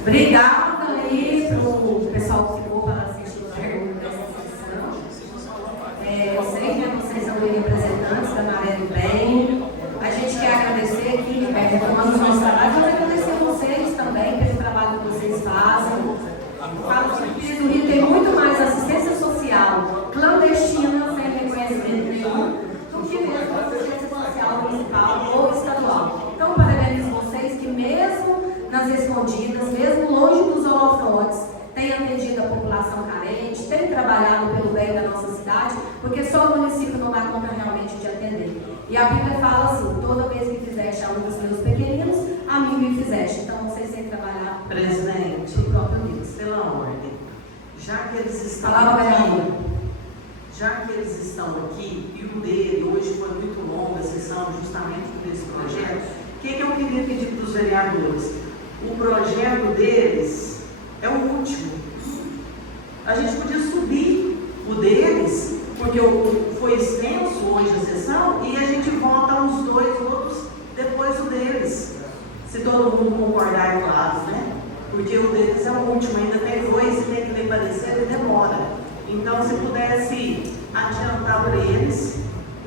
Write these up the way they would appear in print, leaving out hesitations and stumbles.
Obrigada aí pro pessoal que ficou para assistir o pergunta dessa sessão. Eu sei que vocês são representantes da Maré do Bem. A gente quer agradecer aqui, retomando os nossos trabalhos, mas agradecer a vocês também pelo trabalho que vocês fazem. Falo que o Rio tem muito mais assistência social clandestina, sem reconhecimento nenhum, do que mesmo a assistência social municipal ou estadual. Então, parabenizo vocês que mesmo nas escondidas, mesmo longe dos holofotes, têm atendido a população carente, têm trabalhado pelo bem da nossa cidade, porque só o município não dá conta realmente de atender. E a Bíblia fala assim: toda vez que fizeste a um dos meus pequeninos, a mim me fizeste. Então vocês têm que trabalhar, presidente, do próprio Deus. pela ordem, já que eles estão aqui, e o dele hoje foi muito longa a sessão justamente desse projeto, o que eu queria pedir para os vereadores? O projeto deles é o último. A gente podia subir o deles, porque foi extenso hoje a sessão, e a gente vota os dois outros depois o deles. Se todo mundo concordar, é claro, né? Porque o deles é o último, ainda tem dois e tem que ler parecer e demora. Então, se pudesse adiantar para eles,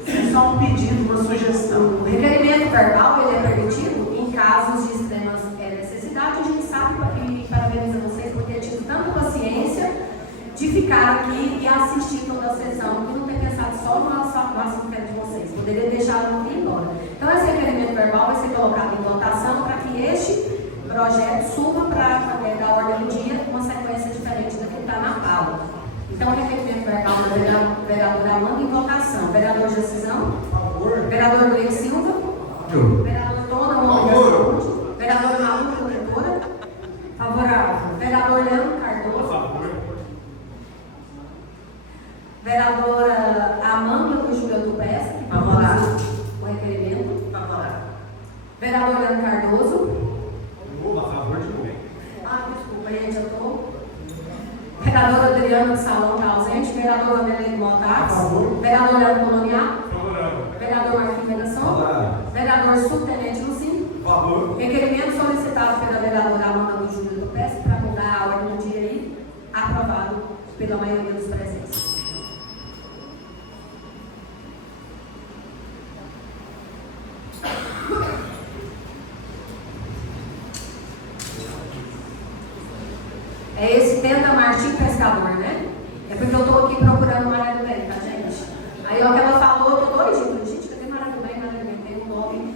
é só um pedido, uma sugestão. O requerimento verbal ele é permitido em casos de extrema necessidade. A gente sabe e parabeniza vocês por ter tido tanta paciência de ficar aqui e assistir toda a sessão e não ter pensado só no assunto que é de vocês. Poderia deixar no ir embora. Então, esse requerimento verbal vai ser colocado em votação para que este projeto suba para da ordem do dia uma sequência diferente da que está na pauta. Então, o requerimento verbal do vereador Amanda em votação. Vereador Jacisão? Favor. Vereador Gleide Silva? Favor. Vereador Tona Mônica Saúde? Vereador Malu Protetora? Favorável. Vereador Leandro Cardoso? Favor. Vereadora Amanda do Júlio Tupesta? Favorável. O requerimento? Favorável. Vereador Leandro Cardoso? A favor de novo. Desculpa, gente, eu estou. Vereadora Adriana Salão está ausente. Vereador Wanderlei Motax. Vereador Leandro Colonial. Favorável. Vereador Marquinhos Redação. Favorável. Vereador Subtenente Lucinho. Favor. Requerimento solicitado pela vereadora Amanda do Júlio do PES para mudar a ordem do dia aí. Aprovado pela maioria dos presentes. É esse Tenda Martim Pescador, né? É porque eu estou aqui procurando Maré do Bem, tá, gente? Aí ó, que ela falou, eu tô doidinho. Gente, cadê Maré do Bem? Maré do Bem tem um nome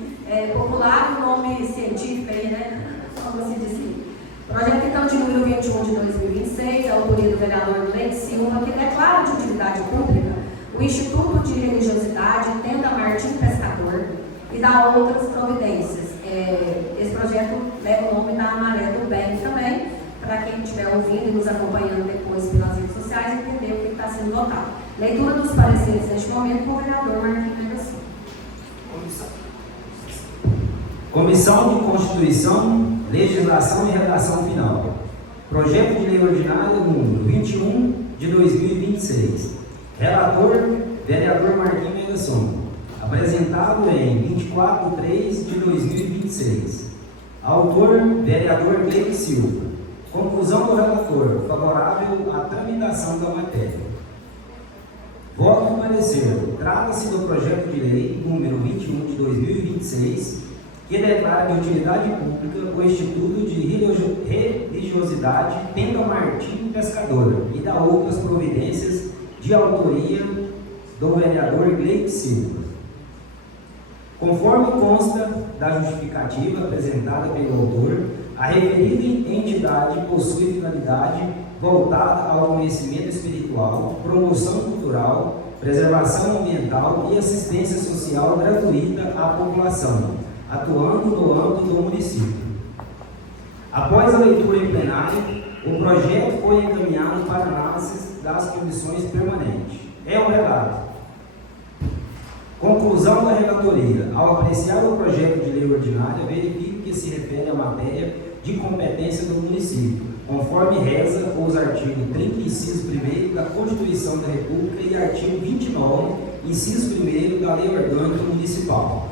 popular e um nome científico aí, né? Como se diz assim. Projeto, então, de número 21 de 2026, a autoria do vereador Gleide Silva, que declara de utilidade pública o Instituto de Religiosidade Tenda Martim Pescador e dá outras providências. Esse projeto leva o nome da Maré do Bem também, para quem estiver ouvindo e nos acompanhando depois pelas redes sociais, entender o que está sendo votado. Leitura dos pareceres neste momento com o vereador Marquinhos Redação. Comissão de Constituição, Legislação e Redação Final. Projeto de Lei Ordinária número 21 de 2026. Relator, vereador Marquinhos Redação. Apresentado em 24/3 de 2026. Autor, vereador Gleide Silva. Conclusão do relator, favorável à tramitação da matéria. Voto no parecer. Trata-se do projeto de lei número 21 de 2026, que declara de utilidade pública o Instituto de Religiosidade Tenda Martim Pescador e dá outras providências de autoria do vereador Gleide Silva. Conforme consta da justificativa apresentada pelo autor, a referida entidade possui finalidade voltada ao conhecimento espiritual, promoção cultural, preservação ambiental e assistência social gratuita à população, atuando no âmbito do município. Após a leitura em plenário, o projeto foi encaminhado para análise das comissões permanentes. É o relato. Conclusão da relatoria. Ao apreciar o projeto de lei ordinária, verifico que se refere à matéria de competência do município, conforme reza os artigos 30, inciso 1º da Constituição da República e artigo 29, inciso 1º da Lei Orgânica Municipal.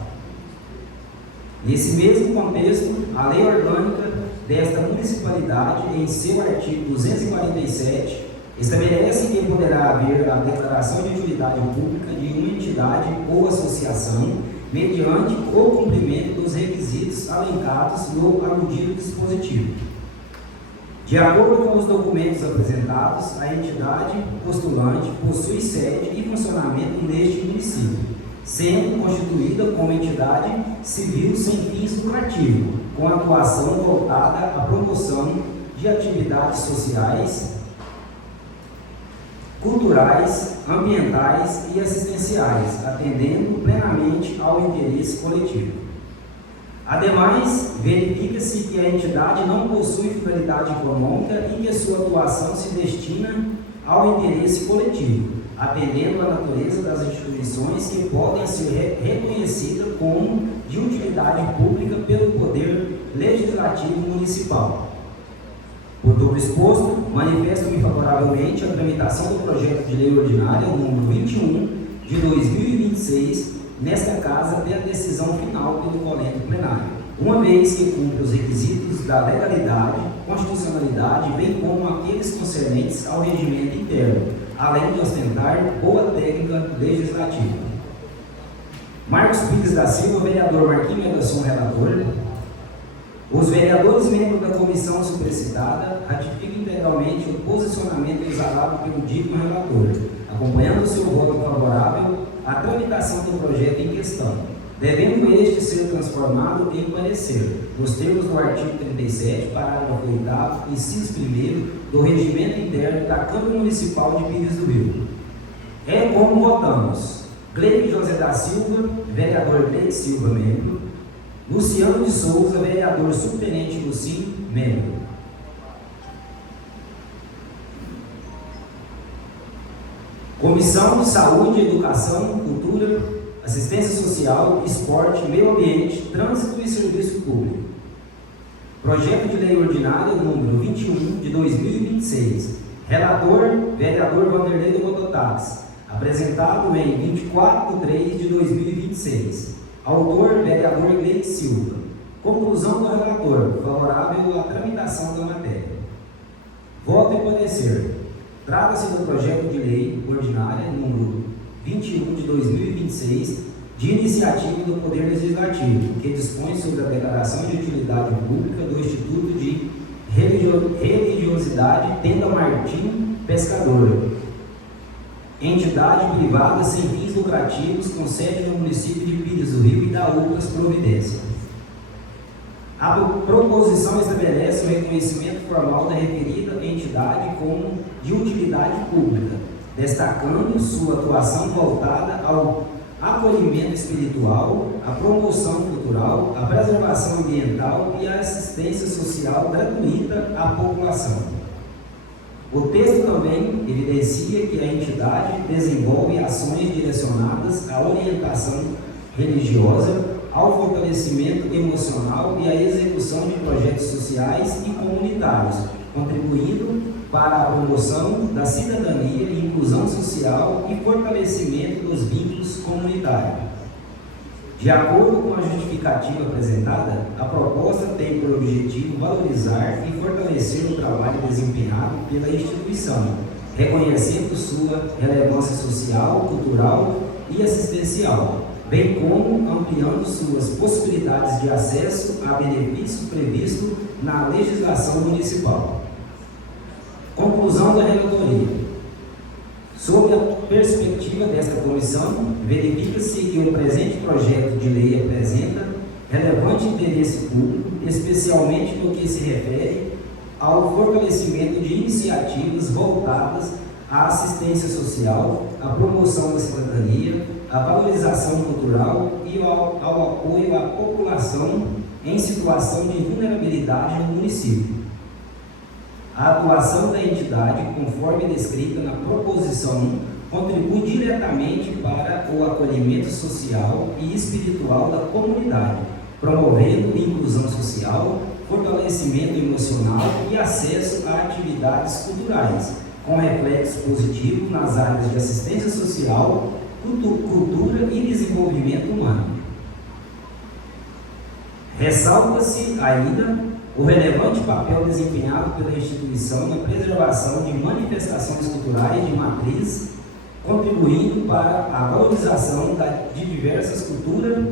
Nesse mesmo contexto, a Lei Orgânica desta municipalidade, em seu artigo 247, estabelece que poderá haver a declaração de utilidade pública de uma entidade ou associação mediante o cumprimento dos requisitos alencados no aludido dispositivo. De acordo com os documentos apresentados, a entidade postulante possui sede e funcionamento neste município, sendo constituída como entidade civil sem fins lucrativos, com atuação voltada à promoção de atividades sociais, culturais, ambientais e assistenciais, atendendo plenamente ao interesse coletivo. Ademais, verifica-se que a entidade não possui finalidade econômica e que sua atuação se destina ao interesse coletivo, atendendo à natureza das instituições que podem ser reconhecidas como de utilidade pública pelo Poder Legislativo Municipal. Por todo exposto, manifesto-me favoravelmente à tramitação do projeto de lei ordinária número 21 de 2026, nesta casa até a decisão final pelo colégio plenário, uma vez que cumpre os requisitos da legalidade, constitucionalidade, bem como aqueles concernentes ao regimento interno, além de ostentar boa técnica legislativa. Marcos Pires da Silva, vereador Marquinhos Emerson, relator. Os vereadores membros da comissão supercitada ratificam integralmente o posicionamento exalado pelo digno relator, acompanhando o seu voto favorável à tramitação do projeto em questão, devendo este ser transformado em parecer, nos termos do artigo 37, parágrafo 8º, inciso 1º do Regimento Interno da Câmara Municipal de Pires do Rio. É como votamos: Gleide José da Silva, vereador Gleide Silva, membro; Luciano de Souza, vereador subtenente Lucim, membro. Comissão de Saúde, Educação, Cultura, Assistência Social, Esporte, Meio Ambiente, Trânsito e Serviço Público. Projeto de Lei Ordinária número 21 de 2026. Relator, vereador Vanderlei do Mototáxi. Apresentado em 24 de 3 de 2026. Autor, vereador Gleide Silva. Conclusão do relator, favorável à tramitação da matéria. Voto e parecer. Trata-se do projeto de lei ordinária número 21 de 2026, de iniciativa do Poder Legislativo, que dispõe sobre a declaração de utilidade pública do Instituto de Religiosidade Tenda Martim Pescador, entidade privada sem fins lucrativos com sede no município de Pires do Rio, e da outras providências. A proposição estabelece o reconhecimento formal da referida entidade como de utilidade pública, destacando sua atuação voltada ao acolhimento espiritual, à promoção cultural, à preservação ambiental e à assistência social gratuita à população. O texto também evidencia que a entidade desenvolve ações direcionadas à orientação religiosa, ao fortalecimento emocional e à execução de projetos sociais e comunitários, contribuindo para a promoção da cidadania e inclusão social e fortalecimento dos vínculos comunitários. De acordo com a justificativa apresentada, a proposta tem por objetivo valorizar e fortalecer o trabalho desempenhado pela instituição, reconhecendo sua relevância social, cultural e assistencial, bem como ampliando suas possibilidades de acesso a benefícios previstos na legislação municipal. Conclusão da relatoria. Sob a perspectiva desta comissão, verifica-se que o presente projeto de lei apresenta relevante interesse público, especialmente no que se refere ao fortalecimento de iniciativas voltadas à assistência social, à promoção da cidadania, à valorização cultural e ao apoio à população em situação de vulnerabilidade no município. A atuação da entidade, conforme descrita na proposição, contribui diretamente para o acolhimento social e espiritual da comunidade, promovendo inclusão social, fortalecimento emocional e acesso a atividades culturais, com reflexo positivo nas áreas de assistência social, cultura e desenvolvimento humano. Ressalta-se ainda o relevante papel desempenhado pela instituição na preservação de manifestações culturais de matriz, contribuindo para a valorização de diversas culturas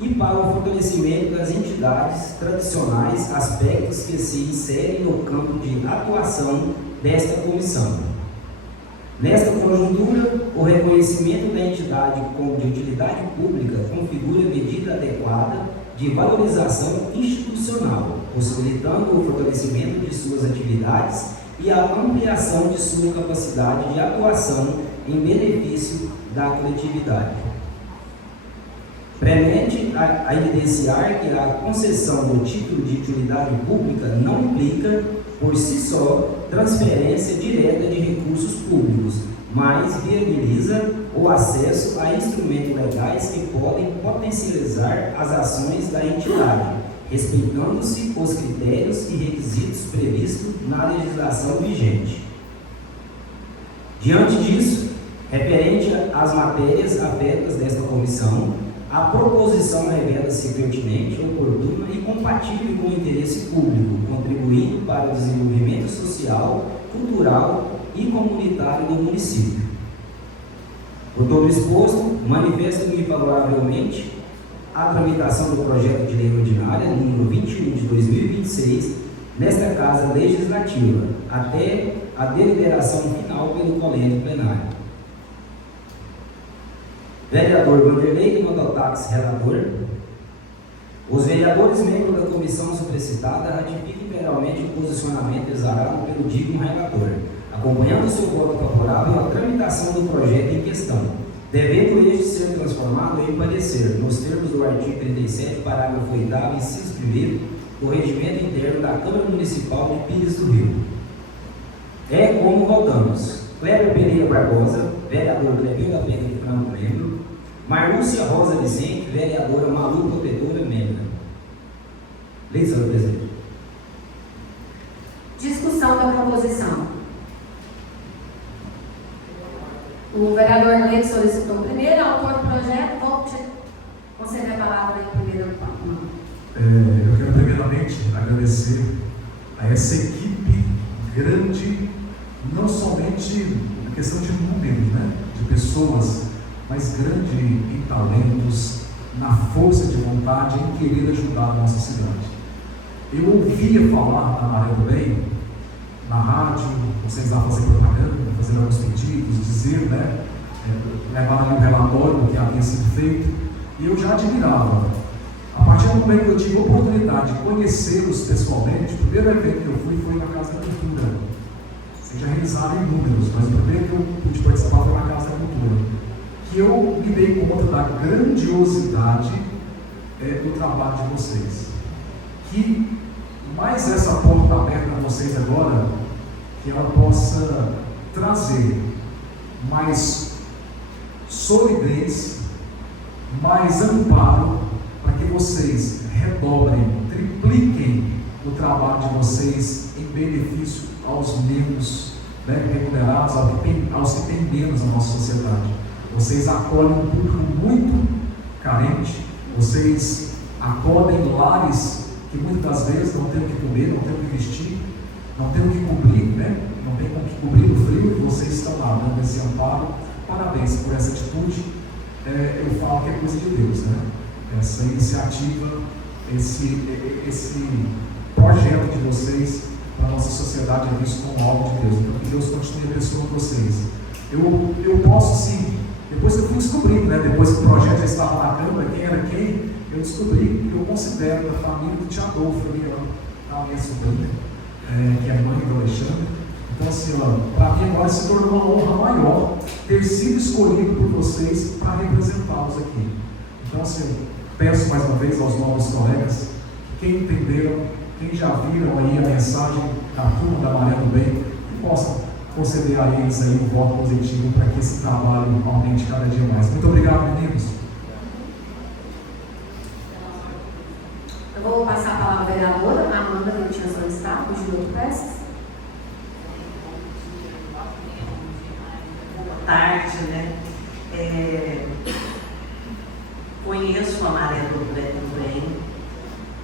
e para o fortalecimento das entidades tradicionais, aspectos que se inserem no campo de atuação desta comissão. Nesta conjuntura, o reconhecimento da entidade como de utilidade pública configura medida adequada de valorização institucional, possibilitando o fortalecimento de suas atividades e a ampliação de sua capacidade de atuação em benefício da coletividade. Premete a evidenciar que a concessão do título de utilidade pública não implica, por si só, transferência direta de recursos públicos, mas viabiliza o acesso a instrumentos legais que podem potencializar as ações da entidade, respeitando-se os critérios e requisitos previstos na legislação vigente. Diante disso, referente às matérias afetas desta comissão, a proposição revela-se pertinente, oportuna e compatível com o interesse público, contribuindo para o desenvolvimento social, cultural e comunitário do município. Por todo exposto, manifesto-me favoravelmente à tramitação do projeto de lei ordinária número 21 de 2026 nesta Casa Legislativa, até a deliberação final pelo colégio plenário. Vereador Vanderlei de Mototáxi, relator. Os vereadores membros da comissão supracitada ratificam integralmente o posicionamento exarado pelo digno relator, acompanhando o seu voto favorável à tramitação do projeto em questão, devendo este ser transformado em parecer, nos termos do artigo 37, parágrafo 8º, inciso 1º, do Regimento Interno da Câmara Municipal de Pires do Rio. É como votamos: Cléber Pereira Barbosa, vereador Cleber da Penha de Franco, membro; Marlúcia Rosa Vicente, vereadora Malu Protetora, membro. Lei, senhor presidente. Discussão da proposição. O vereador Leite solicitou primeiro, autor do projeto, vou te conceder a palavra em primeiro turno. Eu quero primeiramente agradecer a essa equipe grande, não somente na questão de número, né, de pessoas, mas grande em talentos, na força de vontade, em querer ajudar a nossa cidade. Eu ouvia falar na Maré do Bem, na rádio, vocês lá fazendo propaganda, fazendo alguns pedidos, dizer, né, levar ali o relatório do que havia sido feito, e eu já admirava. A partir do momento que eu tive a oportunidade de conhecê-los pessoalmente, o primeiro evento que eu fui foi na Casa da Cultura. Vocês já realizaram inúmeros, mas o primeiro que eu pude participar foi na Casa da Cultura, que eu me dei conta da grandiosidade do trabalho de vocês. Que mais essa porta aberta a vocês agora, que ela possa trazer mais solidez, mais amparo, para que vocês redobrem, tripliquem o trabalho de vocês em benefício aos menos, né, remunerados, aos que têm menos na nossa sociedade. Vocês acolhem um público muito carente, vocês acodem lares que muitas das vezes não tem o que comer, não tem o que vestir, não tem o que cobrir, né? Não tem o que cobrir o frio, e vocês estão lá dando esse amparo. Parabéns por essa atitude. Eu falo que é coisa de Deus, né? Essa iniciativa, esse projeto de vocês para a nossa sociedade é visto como algo de Deus. Então, que Deus continue abençoando vocês. Eu posso sim, depois que eu fui descobrindo, né? Depois que o projeto já estava na Câmara, quem era quem, eu descobri que eu considero a família do Tia Adolfo, a minha sobrinha, que é mãe do Alexandre. Então, assim, para mim agora se tornou uma honra maior ter sido escolhido por vocês para representá-los aqui. Então, assim, peço mais uma vez aos novos colegas, quem entenderam, quem já viram aí a mensagem da turma da Maré do Bem, que possam conceder a eles aí um voto positivo para que esse trabalho aumente cada dia mais. Muito obrigado, meninos. Eu vou passar a palavra à vereadora Amanda, que eu tinha solicitado, de outro Prestes. Boa tarde, né? Conheço a Maré do Bem,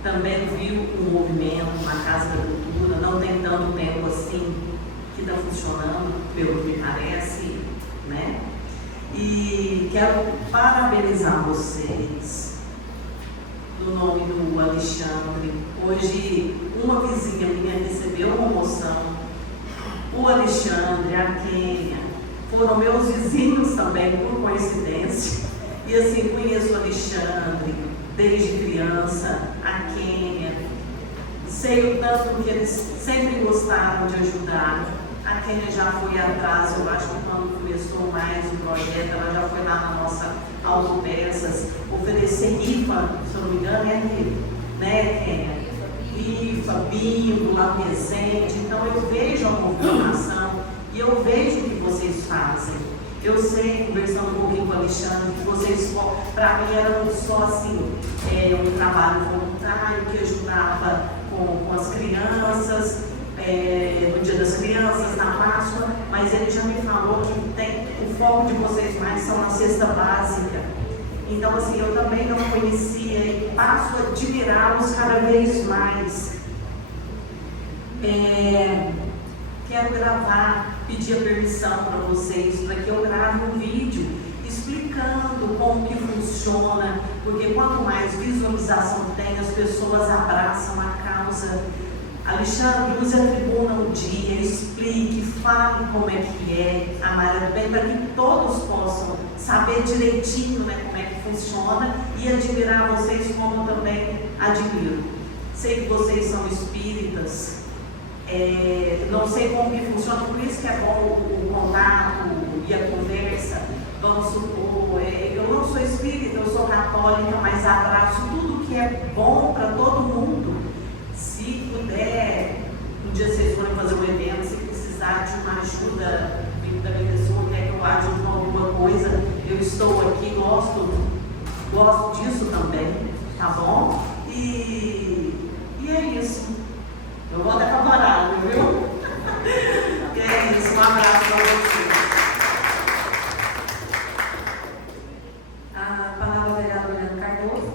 também viu um movimento na Casa da Cultura, não tem tanto tempo assim que está funcionando, pelo que me parece, né? E quero parabenizar vocês, no nome do Alexandre. Hoje, uma vizinha minha recebeu uma moção, o Alexandre, a Kênia, foram meus vizinhos também, por coincidência, e assim, conheço o Alexandre desde criança, a Kênia, sei o tanto que eles sempre gostaram de ajudar. A Kênia já foi atrás, eu acho que quando começou mais o projeto, ela já foi lá na nossa Autopeças, oferecer rifa, se eu não me engano, é rifa, né, Kênia? Rifa, bingo, lá presente. Então eu vejo a movimentação e eu vejo o que vocês fazem. Eu sei, conversando um pouquinho com o Alexandre, que vocês, para mim, era só assim, um trabalho voluntário que ajudava com as crianças, no Dia das Crianças, na Páscoa, mas ele já me falou que o foco de vocês mais são na cesta básica. Então, assim, eu também não conhecia e passo a admirá-los cada vez mais. Quero gravar, pedir a permissão para vocês, para que eu grave um vídeo explicando como que funciona, porque quanto mais visualização tem, as pessoas abraçam a causa. Alexandre, use a tribuna um dia, explique, fale como é que é a Maria do Bem, para que todos possam saber direitinho, né, como é que funciona e admirar vocês como eu também admiro. Sei que vocês são espíritas, não sei como que funciona, por isso que é bom o contato e a conversa. Vamos supor, eu não sou espírita, eu sou católica, mas abraço tudo que é bom para todo mundo. Se puder, um dia vocês forem fazer um evento, se precisar de uma ajuda da minha pessoa, quer que eu ajude com alguma coisa, eu estou aqui, gosto disso também, tá bom? E é isso. Eu vou até favorável, viu? E é isso, um abraço para vocês. A palavra ao vereador Leandro Cardoso.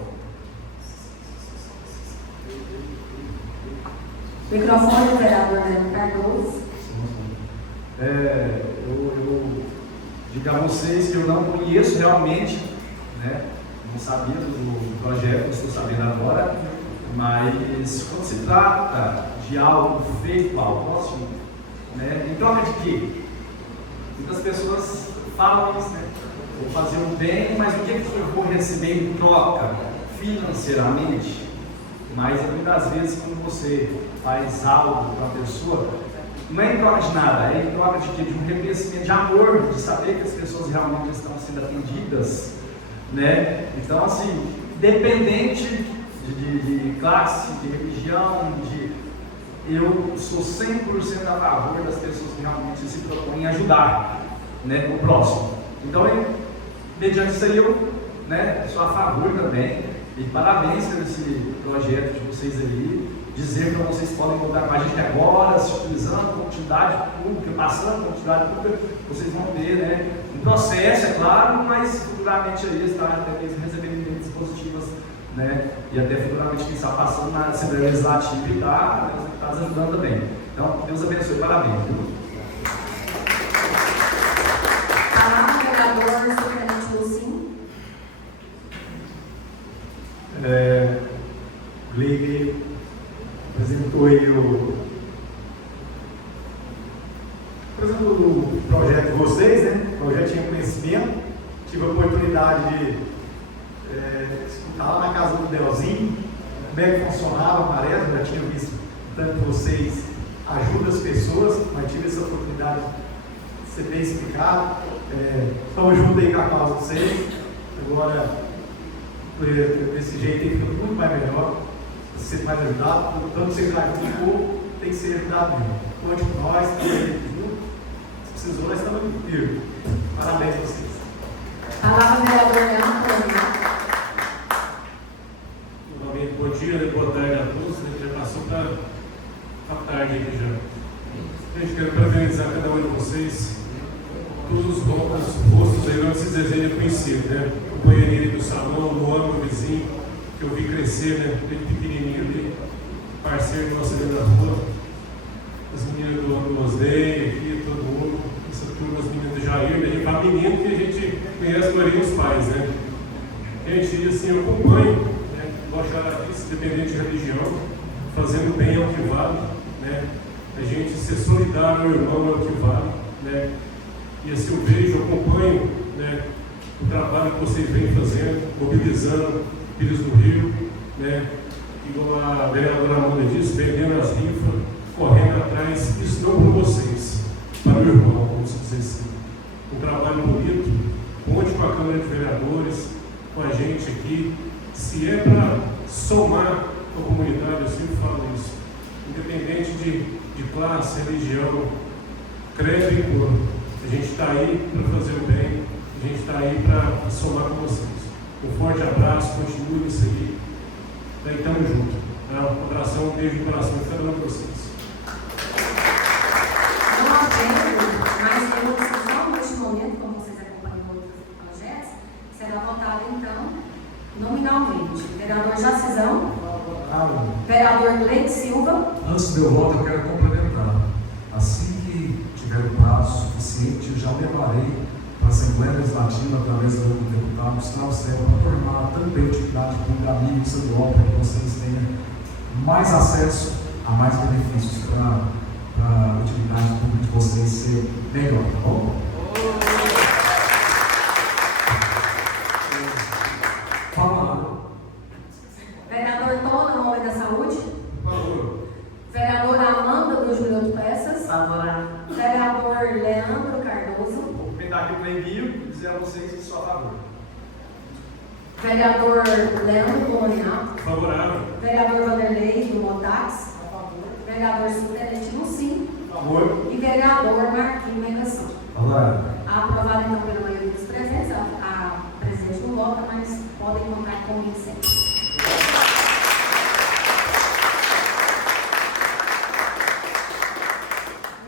Microfone do vereador Leandro Cardoso. Eu digo a vocês que eu não conheço realmente, né? Não sabia do projeto, estou sabendo agora, mas quando se trata de algo feito ao próximo, né? Em troca de quê? Muitas pessoas falam isso, né? Vou fazer um bem, mas o que eu vou receber em troca financeiramente? Mas muitas vezes quando você faz algo para a pessoa, não é em troca de nada, é em troca de quê? De um reconhecimento de amor, de saber que as pessoas realmente estão sendo atendidas, né? Então, assim, independente de classe, de religião, eu sou 100% a favor das pessoas que realmente se propõem a ajudar, né, o próximo. Então, mediante isso aí, eu, né, sou a favor também. E parabéns por esse projeto de vocês aí. Dizer que vocês podem contar com a gente agora, se utilizando com utilidade pública, passando com utilidade pública, vocês vão ter, né, um processo, é claro, mas futuramente aí está até mesmo recebendo medidas positivas, né, e até futuramente quem está passando na Assembleia Legislativa e está ajudando também. Então, Deus abençoe, parabéns. Palavra ao vereador Superintendente Lucinho. Gleide apresentou aí o projeto de vocês, né? O projeto tinha conhecimento, tive a oportunidade de escutar lá na casa do Delzinho como é que funcionava a Maré, já tinha visto tanto vocês ajudam as pessoas, mas tive essa oportunidade de ser bem explicado. Estamos juntos aí com a causa de vocês. Agora, desse jeito aí fica muito mais melhor, ser mais ajudado, tanto você que ficou, tem que ser ajudado mesmo. Conte com nós, estamos aqui juntos. Se precisou, nós estamos aqui firmes. Parabéns a vocês. Palavra ao vereador Leandro. Novamente, bom dia, boa tarde a todos. A gente já passou para a tarde aqui já. Gente, quero parabenizar cada um de vocês. Todos os rostos aí, não se deseja conhecido, né? O banheirinho do salão, o Luan, meu vizinho, que eu vi crescer, né, desde pequenininho ali, parceiro nosso ali na rua, as meninas do Osdei aqui, todo mundo, essa turma, as meninas do Jair, né, para menino que a gente conhece a maioria dos pais, né. Gente, assim, eu acompanho, né, gosto disso, independente de religião, fazendo bem é o que vale, né, a gente ser solidário ao irmão é o que vale, né, e assim eu vejo, eu acompanho, né, o trabalho que vocês vêm fazendo, mobilizando Filhos do Rio, né, igual a vereadora Amanda disse, vendendo as rifas, correndo atrás, isso não para vocês, para o irmão, vamos dizer assim. Um trabalho bonito, conte com a Câmara de Vereadores, com a gente aqui, se é para somar com a comunidade, eu sempre falo isso, independente de classe, religião, credo e cor, a gente está aí para fazer o bem, a gente está aí para somar com vocês. Um forte abraço, continue isso aí. Daí estamos juntos. Um abração, um beijo no coração de cada um de vocês. Não havendo mais nenhuma decisão neste momento, como vocês acompanham outros projetos, será votado então nominalmente. Vereador Jacisão. Vereador Gleide Silva. Antes do meu voto, eu quero complementar. Assim que tiver o prazo suficiente, eu já levarei para a Assembleia Legislativa, através do deputado Gustavo Serra, para tornar também a utilidade pública amigo estadual, para que vocês tenham mais acesso a mais benefícios para a utilidade pública de vocês ser melhor, tá bom? Fala. Vereador Tona, no nome da Saúde. Favor. Vereadora Amanda dos Minuto Peças. Favorável. Vereador Leandro Cardoso. Vou comentar aqui o envio e dizer a vocês que sou a favor. Vereador Leandro Colonial. Favorável. Vereador Vanderlei do Motax. Vereador Subtenente Lucim. Favor. E vereador Marquinhos Megação. Favorável. Aprovado então pela maioria dos presentes. A presidente não vota, mas podem contar comigo sempre.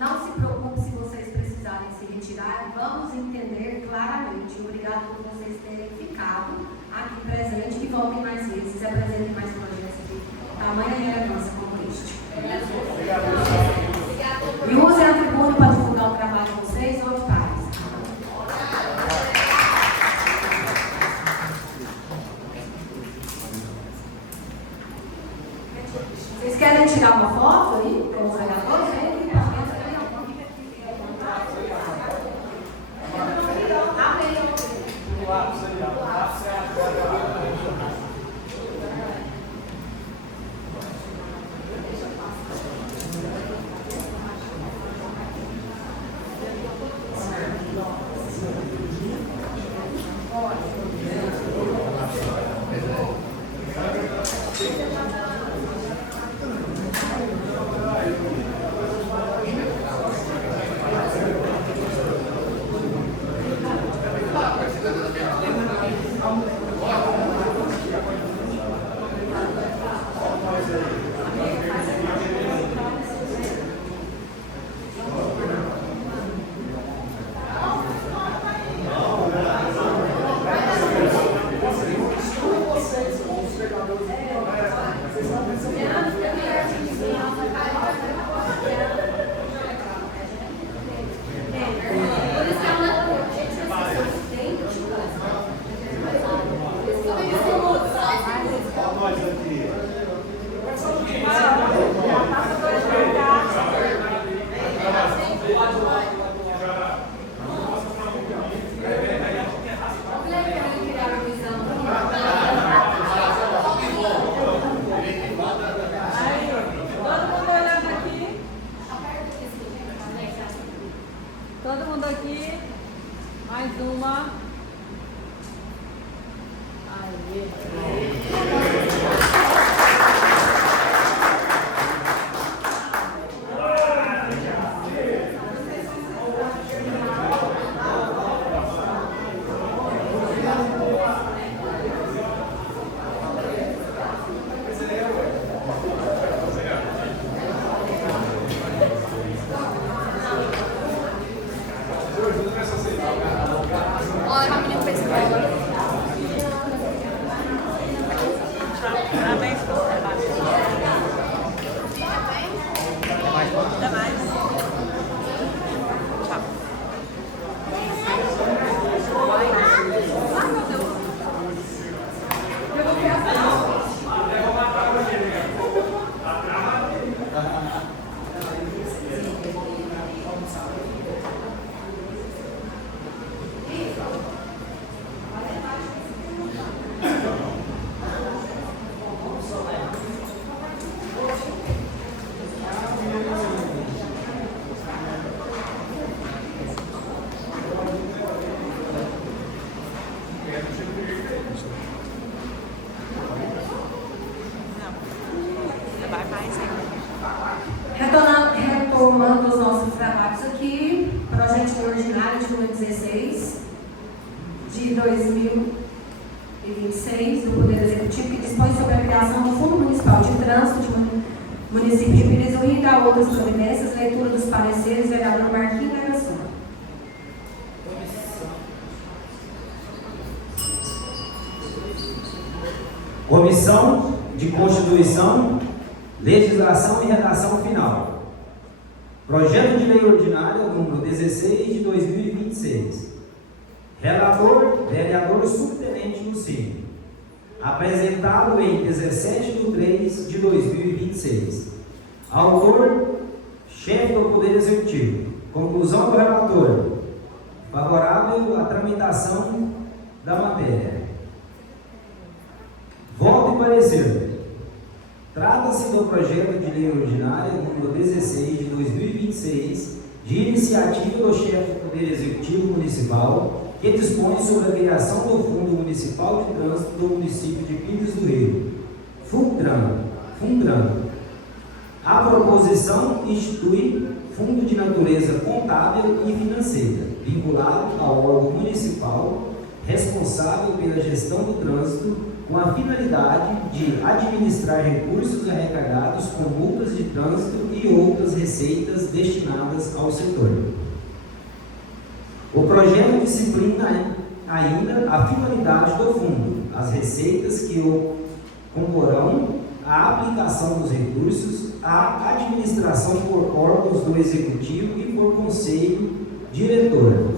Não se preocupe se vocês precisarem se retirar, vamos entender claramente. Obrigado por vocês terem ficado aqui presente e voltem mais vezes, apresentem mais projetos de tamanha relevância como este. E usem a tribuna para divulgar o trabalho de vocês e outros pais. Vocês querem tirar uma foto aí com os vereadores? Todo mundo aqui. Mais uma. Olha, a menina fez 16 de 2026 do Poder Executivo, que dispõe sobre a criação do Fundo Municipal de Trânsito do município de Pirizuí e da outras providências. Leitura dos pareceres, vereador Marquinhos Negação. Comissão de Constituição, Legislação e Redação Final. Projeto de Lei Ordinária número 16 de 2026. Relator, vereador subtenente Lucinho. Apresentado em 17 de 3 de 2026. Autor, chefe do Poder Executivo. Conclusão do relator. Favorável à tramitação da matéria. Voto e parecer. Trata-se do projeto de lei ordinária número 16 de 2026, de iniciativa do chefe do Poder Executivo Municipal, que dispõe sobre a criação do Fundo Municipal de Trânsito do município de Pires do Rio, Fundran. A proposição institui fundo de natureza contábil e financeira, vinculado ao órgão municipal responsável pela gestão do trânsito, com a finalidade de administrar recursos arrecadados com multas de trânsito e outras receitas destinadas ao setor. O projeto disciplina ainda a finalidade do fundo, as receitas que comporão a aplicação dos recursos, a administração por órgãos do Executivo e por Conselho Diretor,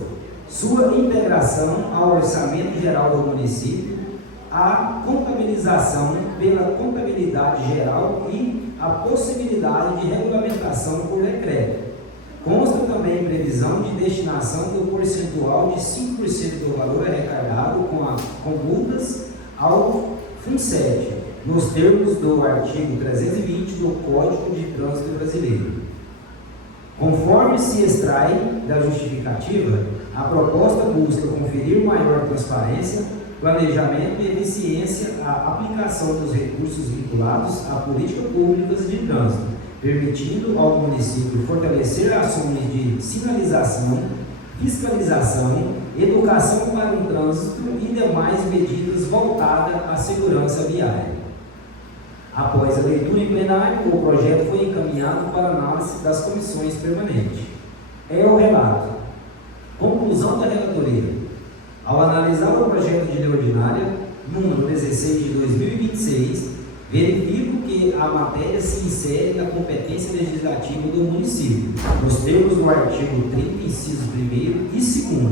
sua integração ao Orçamento Geral do município, a contabilização pela contabilidade geral e a possibilidade de regulamentação por decreto. Consta também previsão de destinação do percentual de 5% do valor arrecadado com multas ao FUNSET, nos termos do artigo 320 do Código de Trânsito Brasileiro. Conforme se extrai da justificativa, a proposta busca conferir maior transparência, planejamento e eficiência à aplicação dos recursos vinculados a políticas públicas de trânsito, permitindo ao município fortalecer ações de sinalização, fiscalização, educação para o trânsito e demais medidas voltadas à segurança viária. Após a leitura em plenário, o projeto foi encaminhado para análise das comissões permanentes. É o relato. Conclusão da relatoria. Ao analisar o projeto de lei ordinária, número 16 de 2026, verifico que a matéria se insere na competência legislativa do município, nos termos do artigo 30, inciso 1º e 2º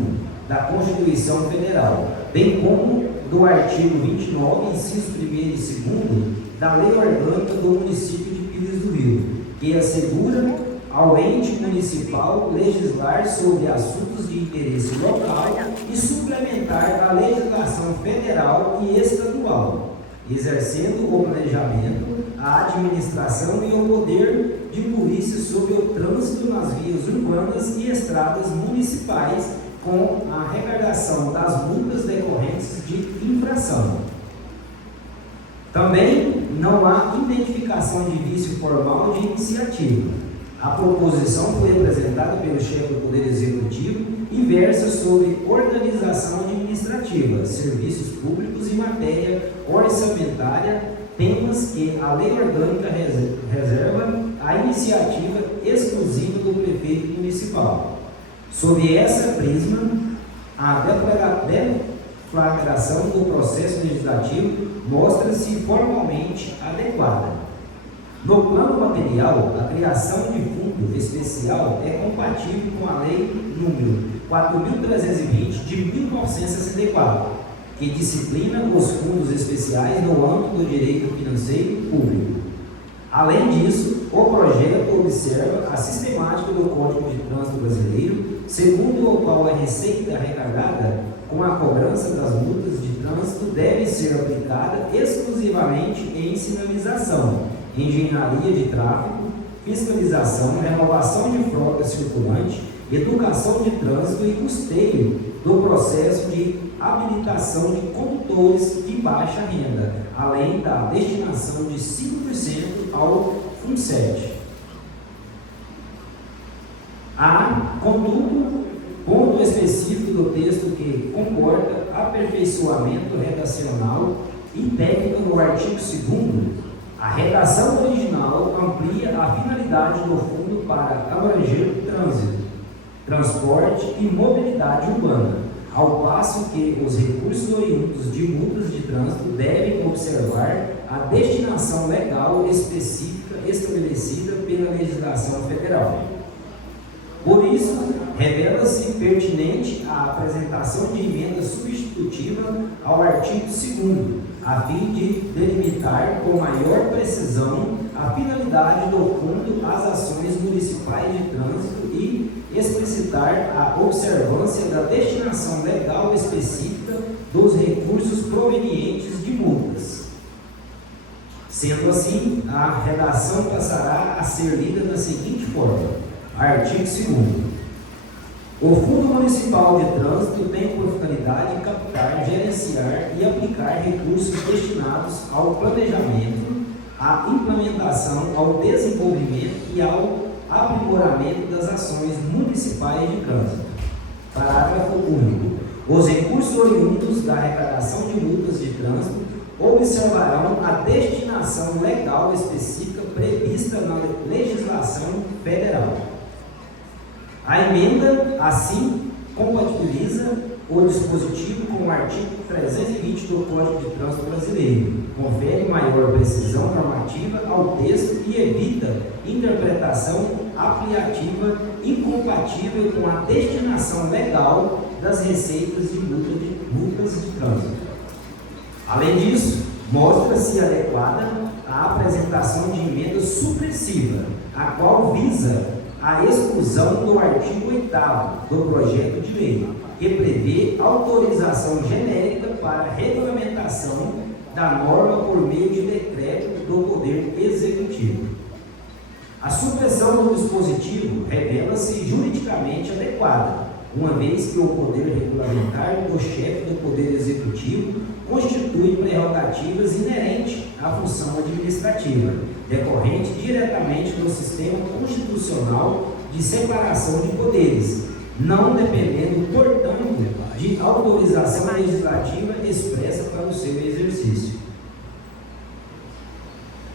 da Constituição Federal, bem como do artigo 29, inciso 1º e 2º da Lei Orgânica do município de Pires do Rio, que assegura ao ente municipal legislar sobre assuntos de interesse local e suplementar a legislação federal e estadual, exercendo o planejamento, a administração e o poder de polícia sobre o trânsito nas vias urbanas e estradas municipais, com a arrecadação das multas decorrentes de infração. Também não há identificação de vício formal de iniciativa. A proposição foi apresentada pelo chefe do Poder Executivo e versa sobre organização administrativa, serviços públicos e matéria orçamentária, temas que a lei orgânica reserva à iniciativa exclusiva do prefeito municipal. Sob essa prisma, a deflagração do processo legislativo mostra-se formalmente adequada. No plano material, a criação de fundo especial é compatível com a Lei número 4.320 de 1964, que disciplina os fundos especiais no âmbito do direito financeiro público. Além disso, o projeto observa a sistemática do Código de Trânsito Brasileiro, segundo o qual a receita arrecadada com a cobrança das multas de trânsito deve ser aplicada exclusivamente em sinalização, engenharia de tráfego, fiscalização, renovação de frota circulante, educação de trânsito e custeio do processo de habilitação de condutores de baixa renda, além da destinação de 5% ao FUNSET. Há, contudo, ponto específico do texto que comporta aperfeiçoamento redacional e técnico no artigo 2º, a redação original amplia a finalidade do fundo para abranger trânsito, transporte e mobilidade urbana, ao passo que os recursos oriundos de multas de trânsito devem observar a destinação legal específica estabelecida pela legislação federal. Por isso, revela-se pertinente a apresentação de emenda substitutiva ao artigo 2º, a fim de delimitar com maior precisão a finalidade do fundo às ações municipais de trânsito e explicitar a observância da destinação legal específica dos recursos provenientes de multas. Sendo assim, a redação passará a ser lida da seguinte forma. Artigo 2º. O Fundo Municipal de Trânsito tem por finalidade captar, gerenciar e aplicar recursos destinados ao planejamento, à implementação, ao desenvolvimento e ao aprimoramento das ações municipais de trânsito. Parágrafo único. Os recursos oriundos da arrecadação de multas de trânsito observarão a destinação legal específica prevista na legislação federal. A emenda, assim, compatibiliza o dispositivo com o artigo 320 do Código de Trânsito Brasileiro, confere maior precisão normativa ao texto e evita interpretação aplicativa incompatível com a destinação legal das receitas de multas de trânsito. Além disso, mostra-se adequada a apresentação de emenda supressiva, a qual visa a exclusão do artigo 8º do projeto de lei, que prevê autorização genérica para regulamentação da norma por meio de decreto do Poder Executivo. A supressão do dispositivo revela-se juridicamente adequada, uma vez que o poder regulamentar do chefe do Poder Executivo constitui prerrogativas inerentes à função administrativa, decorrente diretamente do sistema constitucional de separação de poderes, não dependendo, portanto, de autorização legislativa expressa para o seu exercício.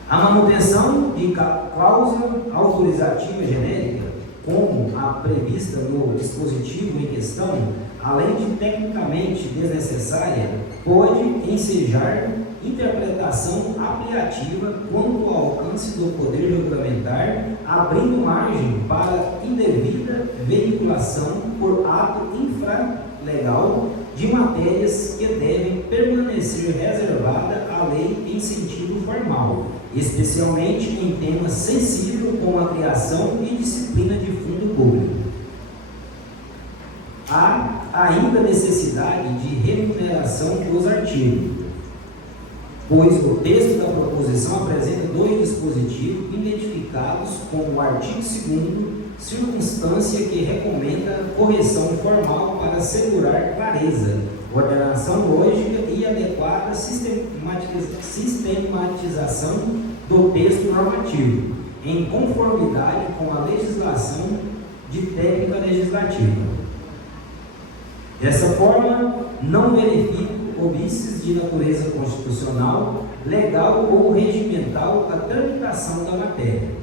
A manutenção de cláusula autorizativa genérica, como a prevista no dispositivo em questão, além de tecnicamente desnecessária, pode ensejar interpretação aplicativa quanto ao alcance do poder regulamentar, abrindo margem para indevida veiculação por ato infralegal de matérias que devem permanecer reservada à lei em sentido formal, especialmente em temas sensíveis como a criação e disciplina de fundo público. Há ainda necessidade de remuneração dos artigos, pois o texto da proposição apresenta dois dispositivos identificados como o artigo 2º, circunstância que recomenda correção formal para assegurar clareza, ordenação lógica e adequada sistematização do texto normativo, em conformidade com a legislação de técnica legislativa. Dessa forma, não verifico omissões de natureza constitucional, legal ou regimental a tramitação da matéria.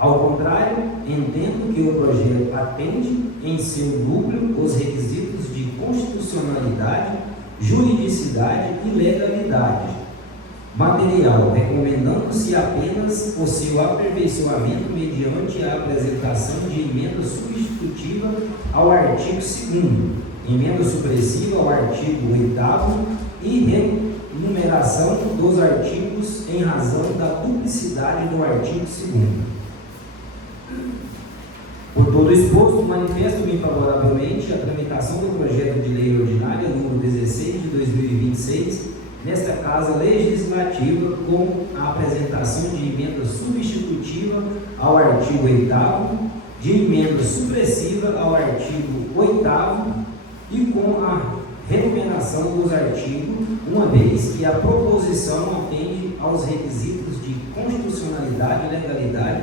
Ao contrário, entendo que o projeto atende em seu núcleo os requisitos de constitucionalidade, juridicidade e legalidade material, recomendando-se apenas o seu aperfeiçoamento mediante a apresentação de emenda substitutiva ao artigo 2º, emenda supressiva ao artigo 8º e renumeração dos artigos em razão da duplicidade do artigo 2º. Por todo exposto, manifesto-me favoravelmente à tramitação do projeto de lei ordinária número 16 de 2026 nesta Casa Legislativa, com a apresentação de emenda substitutiva ao artigo 8º, de emenda supressiva ao artigo 8º e com a renumeração dos artigos, uma vez que a proposição atende aos requisitos de constitucionalidade, legalidade,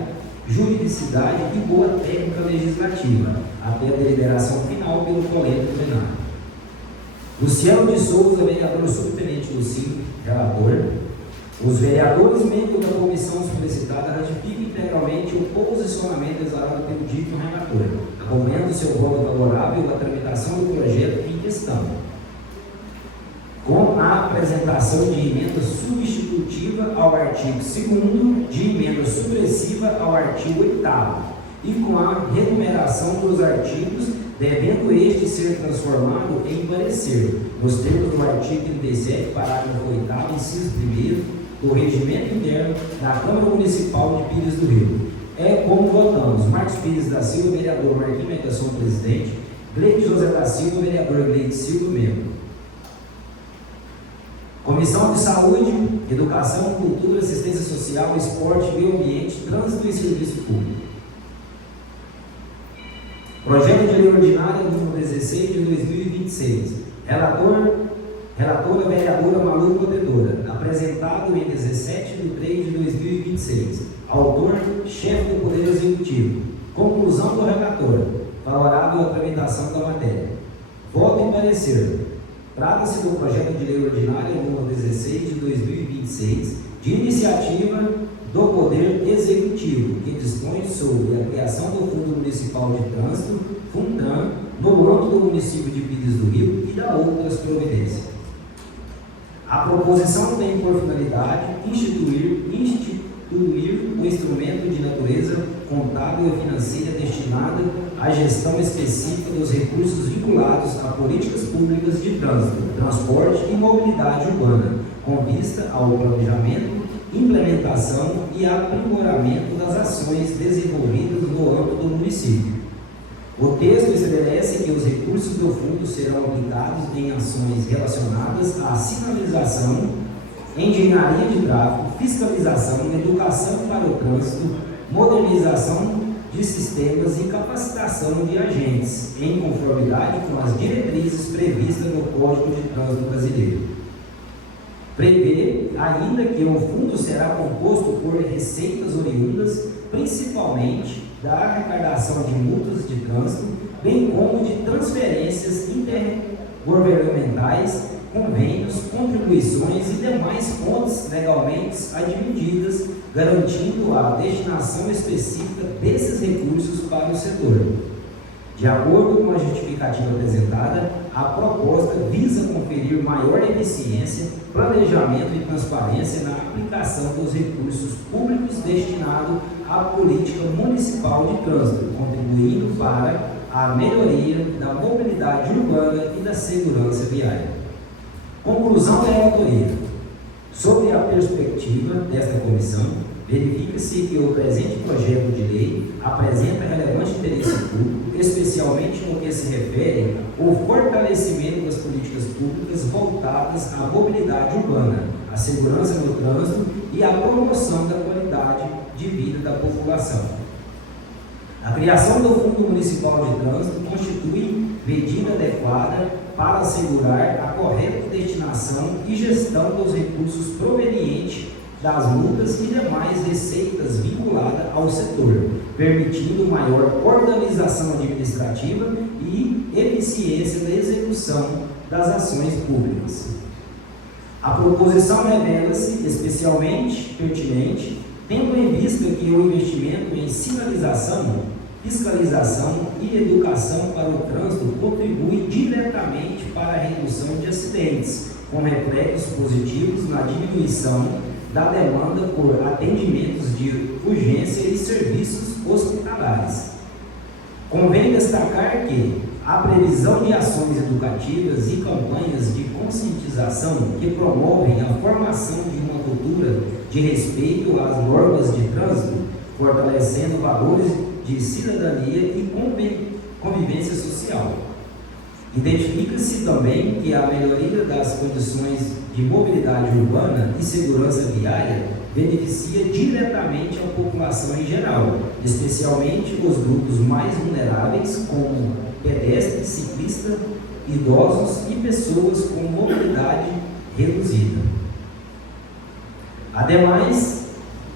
juridicidade e boa técnica legislativa, até a deliberação final pelo colégio plenário. Luciano de Souza, vereador subtenente do SIM, relator. Os vereadores membros da comissão solicitada ratificam integralmente o posicionamento exarado pelo dito relator, acompanhando seu voto favorável à tramitação do projeto em questão, com a apresentação de emenda substitutiva ao artigo 2º, de emenda supressiva ao artigo 8º, e com a renumeração dos artigos, devendo este ser transformado em parecer, nos termos do artigo 37, parágrafo 8º, inciso 1º, do Regimento Interno da Câmara Municipal de Pires do Rio. É como votamos: Marcos Pires da Silva, vereador; Marquinhos Mecação, presidente; Gleide José da Silva, vereador; Gleide Silva, membro. Comissão de Saúde, Educação, Cultura, Assistência Social, Esporte, Meio Ambiente, Trânsito e Serviço Público. Projeto de Lei Ordinária número 16 de 2026. Relatora vereadora Malu Protetora, apresentado em 17 de 3 de 2026. Autor, chefe do Poder Executivo. Conclusão do relator, favorável à tramitação da matéria. Voto em parecer. Trata-se do projeto de lei ordinária número 16 de 2026, de iniciativa do Poder Executivo, que dispõe sobre a criação do Fundo Municipal de Trânsito, FUNTRAN, no âmbito do município de Pires do Rio e da outras providências. A proposição tem por finalidade instituir o instrumento de natureza contábil e financeira destinado à gestão específica dos recursos vinculados a políticas públicas de trânsito, transporte e mobilidade urbana, com vista ao planejamento, implementação e aprimoramento das ações desenvolvidas no âmbito do município. O texto estabelece que os recursos do fundo serão aplicados em ações relacionadas à sinalização, engenharia de tráfego, fiscalização, educação para o trânsito, modernização de sistemas e capacitação de agentes, em conformidade com as diretrizes previstas no Código de Trânsito Brasileiro. Prevê ainda que o fundo será composto por receitas oriundas, principalmente da arrecadação de multas de trânsito, bem como de transferências intergovernamentais, convênios, contribuições e demais fontes legalmente admitidas, garantindo a destinação específica desses recursos para o setor. De acordo com a justificativa apresentada, a proposta visa conferir maior eficiência, planejamento e transparência na aplicação dos recursos públicos destinados à política municipal de trânsito, contribuindo para a melhoria da mobilidade urbana e da segurança viária. Conclusão da relatoria. Sobre a perspectiva desta comissão, verifica-se que o presente projeto de lei apresenta relevante interesse público, especialmente no que se refere ao fortalecimento das políticas públicas voltadas à mobilidade urbana, à segurança no trânsito e à promoção da qualidade de vida da população. A criação do Fundo Municipal de Trânsito constitui medida adequada para assegurar a correta destinação e gestão dos recursos provenientes das multas e demais receitas vinculadas ao setor, permitindo maior organização administrativa e eficiência da execução das ações públicas. A proposição revela-se especialmente pertinente, tendo em vista que o investimento em sinalização, fiscalização e educação para o trânsito contribui diretamente para a redução de acidentes, com reflexos positivos na diminuição da demanda por atendimentos de urgência e serviços hospitalares. Convém destacar que a previsão de ações educativas e campanhas de conscientização que promovem a formação de uma cultura de respeito às normas de trânsito, fortalecendo valores de cidadania e convivência social. Identifica-se também que a melhoria das condições de mobilidade urbana e segurança viária beneficia diretamente a população em geral, especialmente os grupos mais vulneráveis, como pedestres, ciclistas, idosos e pessoas com mobilidade reduzida. Ademais,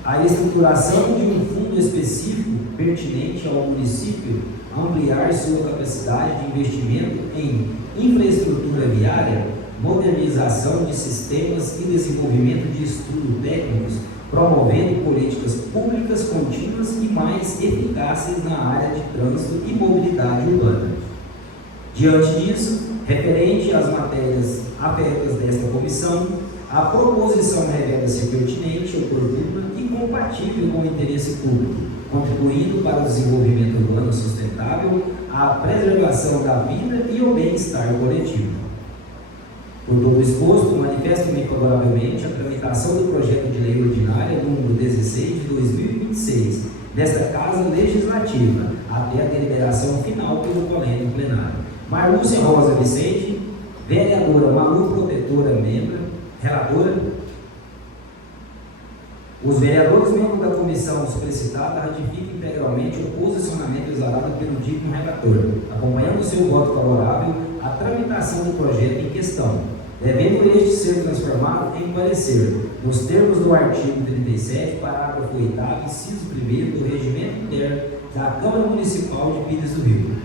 a estruturação de um fundo específico pertinente ao município ampliar sua capacidade de investimento em infraestrutura viária, modernização de sistemas e desenvolvimento de estudos técnicos, promovendo políticas públicas contínuas e mais eficazes na área de trânsito e mobilidade urbana. Diante disso, referente às matérias abertas desta comissão, a proposição revela-se pertinente, oportuna e compatível com o interesse público, contribuindo para o desenvolvimento urbano sustentável, a preservação da vida e o bem-estar coletivo. Por todo exposto, manifesto-me favoravelmente a tramitação do projeto de lei ordinária número 16 de 2026, desta Casa Legislativa, até a deliberação final pelo colégio plenário. Marlúcia Rosa Vicente, vereadora Malu Protetora, relatora. Os vereadores membros da comissão solicitada ratificam integralmente o posicionamento exalado pelo digno relator, acompanhando seu voto favorável à tramitação do projeto em questão, devendo este ser transformado em parecer, nos termos do artigo 37, parágrafo 8º, inciso 1º do Regimento Interno da Câmara Municipal de Pires do Rio.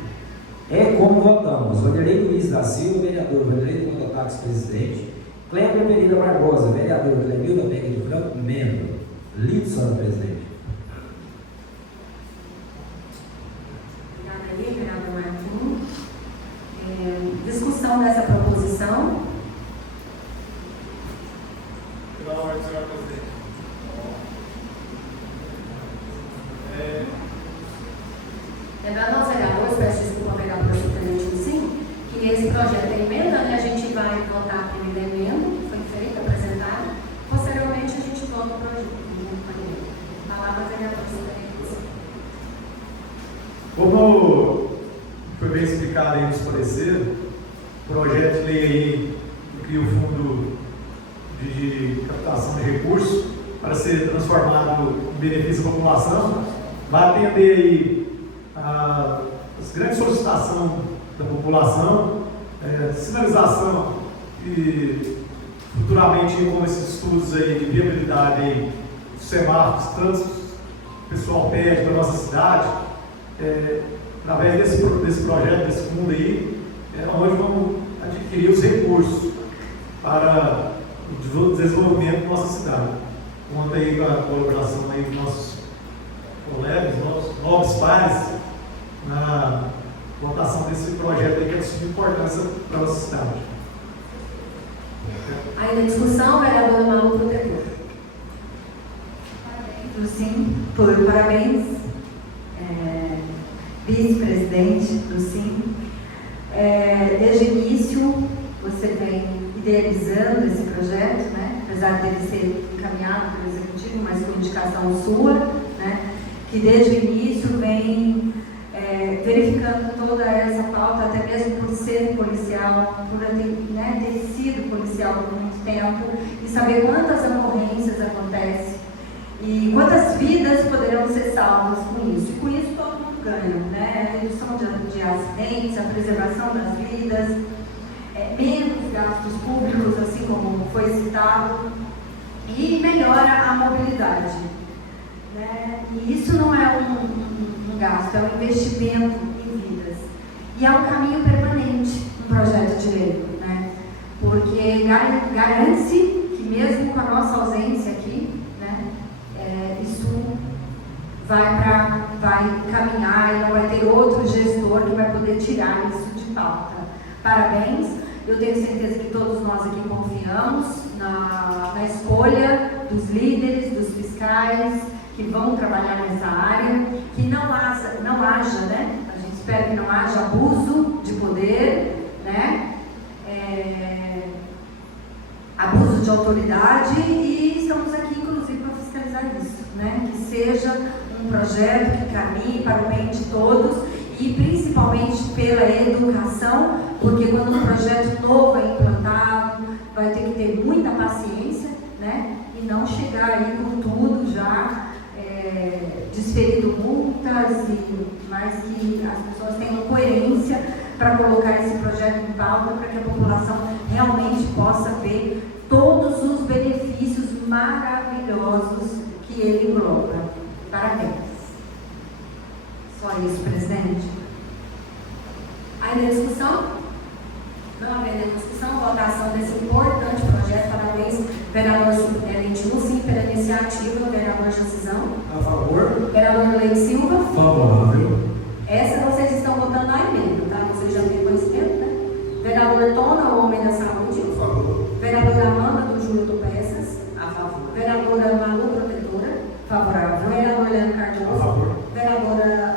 É como votamos: Vanderlei Luiz da Silva, vereador; Vanderlei do Mototáxi, presidente; Cléber Pereira Barbosa, vereador; Clemilda Pega de Franco, membro; Lidson, presidente. Obrigada aí, vereador Marquinhos. Discussão dessa proposição. Pela ordem, senhor presidente. Lembrando aos vereadores, peço desculpa ao vereador suplente do SIM, que esse projeto é emenda, né? A gente vai votar a primeira emenda, que foi feita, apresentada. Posteriormente, a gente vota o projeto. Palavra vereador suplente. Como foi bem explicado aí nos pareceres, o projeto de lei aí cria o fundo de captação de recursos para ser transformado em benefício à população, vai atender aí as grandes solicitações da população, sinalização e futuramente com esses estudos aí de viabilidade aí, dos semáforos, trânsitos, o pessoal pede para a nossa cidade, através desse projeto, desse fundo aí, onde vamos adquirir os recursos para o desenvolvimento da nossa cidade. Conta aí com a colaboração aí dos nossos colegas, nossos novos pares, na votação desse projeto aí que é de suma importância para a nossa cidade. Aí na discussão, vereador Malu Protetor. Sim, por parabéns, vice-presidente do SIM. Desde o início, você vem idealizando esse projeto, né? Apesar dele ser encaminhado pelo Executivo, mas com indicação sua, né? Que desde o início vem verificando toda essa pauta, até mesmo por ser policial, por ter sido policial por muito tempo, e saber quantas ocorrências acontecem e quantas vidas poderão ser salvas com isso. E com isso todo mundo ganha, né? A redução de acidentes, a preservação das vidas, menos gastos públicos, assim como foi citado, e melhora a mobilidade, né? E isso não é um gasto, é um investimento em vidas. E é um caminho permanente, um projeto de lei, né? Porque garante-se que mesmo com a nossa ausência aqui, isso vai caminhar e não vai ter outro gestor que vai poder tirar isso de pauta. Parabéns, eu tenho certeza que todos nós aqui confiamos na escolha dos líderes, dos fiscais que vão trabalhar nessa área, que não haja, né? A gente espera que não haja abuso de poder, né? Abuso de autoridade, e estamos aqui inclusive para fiscalizar isso, né? Que seja um projeto que caminhe para o bem de todos e principalmente pela educação, porque quando um projeto novo é implantado, vai ter que ter muita paciência, né? E não chegar aí com tudo já desferido multas, mas que as pessoas tenham coerência para colocar esse projeto em pauta, para que a população realmente possa ver todos os benefícios maravilhosos que ele Parabéns. Só isso, presidente. Ainda discussão? Não havendo discussão, votação desse importante projeto. Parabéns, vereador subtenente Lucinho, pela iniciativa. Vereador Jacisão. A favor? Vereador Leite Silva. Favorável. Essa vocês estão votando na emenda, tá? Vocês já têm conhecimento, né? Vereador Tona, o homem da saúde. A favor. Vereadora Amanda do Júlio do Peças. A favor. Vereadora Malu Protetora. Favorável. Vereador Leandro A Cardoso. favor.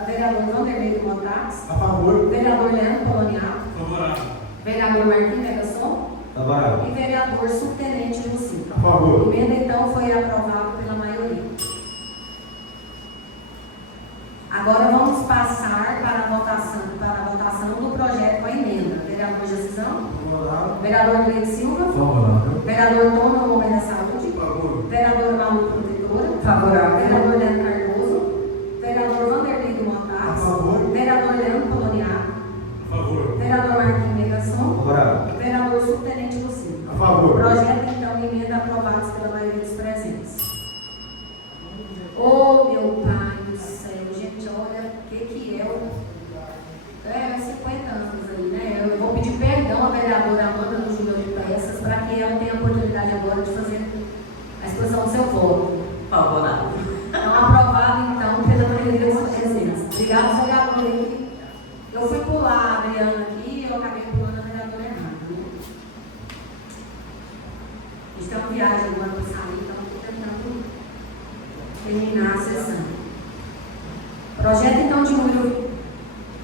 Vereador Vanderlei do Motax. A favor. Vereador Leandro Colonial. Favorável. Vereador Marquinhos Negasson. Favorável. E vereador subtenente Lucinho. A favor. A emenda, então, foi aprovada pela maioria. Agora vamos passar para a votação do projeto com a emenda. Vereador Jacisão. Favorável. Vereador Leite Silva. Favorável. Vereador Tona, o homem da saúde. A favor. Vereador Malu Protetora. Favorável. Vereador Leandro Cardoso. Vereador Vanderlei do A Motax. favor. Vereador Leandro Colonial. A favor. Vereador Marquinhos Negasson. Favorável. Vereador subtenente Lucinho. A favor. Projeto, então, e emenda aprovados pela maioria dos presentes. Oh, meu pai do céu, gente, olha, o que é o... 50 anos aí, né? Eu vou pedir perdão à vereadora Amanda do Júlio de Peças para que ela tenha a oportunidade agora de fazer a exposição do seu voto. Favorável. Então, aprovado, então, pela maioria dos presentes. Obrigado, vereador. Eu fui pular a Adriana aqui e eu acabei pulando a vereadora errada. A gente tem uma viagem agora para sair, então estou tentando terminar a sessão. Projeto, então, de número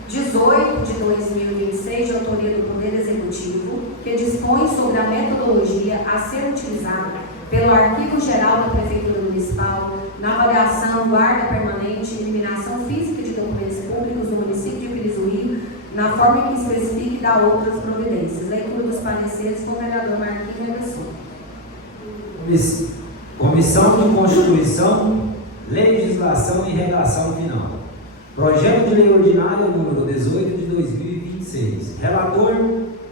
18 de 2026, de autoria do Poder Executivo, que dispõe sobre a metodologia a ser utilizada pelo Arquivo Geral da Prefeitura Municipal na avaliação, guarda permanente e eliminação física de documentos públicos do município de Pirisuí, na forma que especifique e dá outras providências. Leitura dos pareceres com o vereador Marquinhos Negasson. Comissão de Constituição, Legislação e Redação Final. Projeto de Lei Ordinária número 18 de 2026. Relator,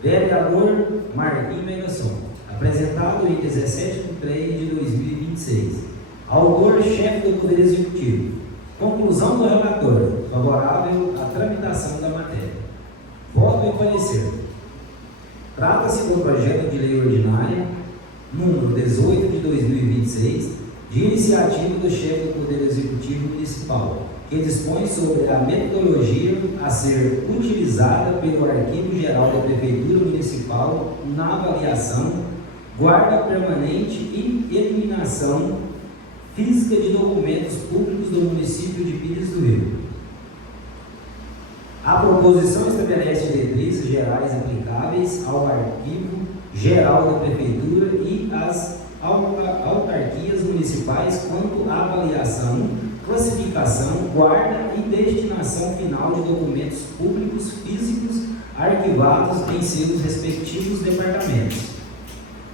vereador Marquinhos Negasson. Apresentado em 17 de 3 de 2026. Autor, chefe do Poder Executivo. Conclusão do relator. Favorável à tramitação da matéria. Voto e parecer. Trata-se do projeto de lei ordinária número 18 de 2026, de iniciativa do chefe do Poder Executivo Municipal, que dispõe sobre a metodologia a ser utilizada pelo Arquivo Geral da Prefeitura Municipal na avaliação, guarda permanente e eliminação física de documentos públicos do município de Pires do Rio. A proposição estabelece diretrizes gerais aplicáveis ao Arquivo Geral da Prefeitura e às autarquias municipais quanto à avaliação, classificação, guarda e destinação final de documentos públicos físicos arquivados em seus respectivos departamentos.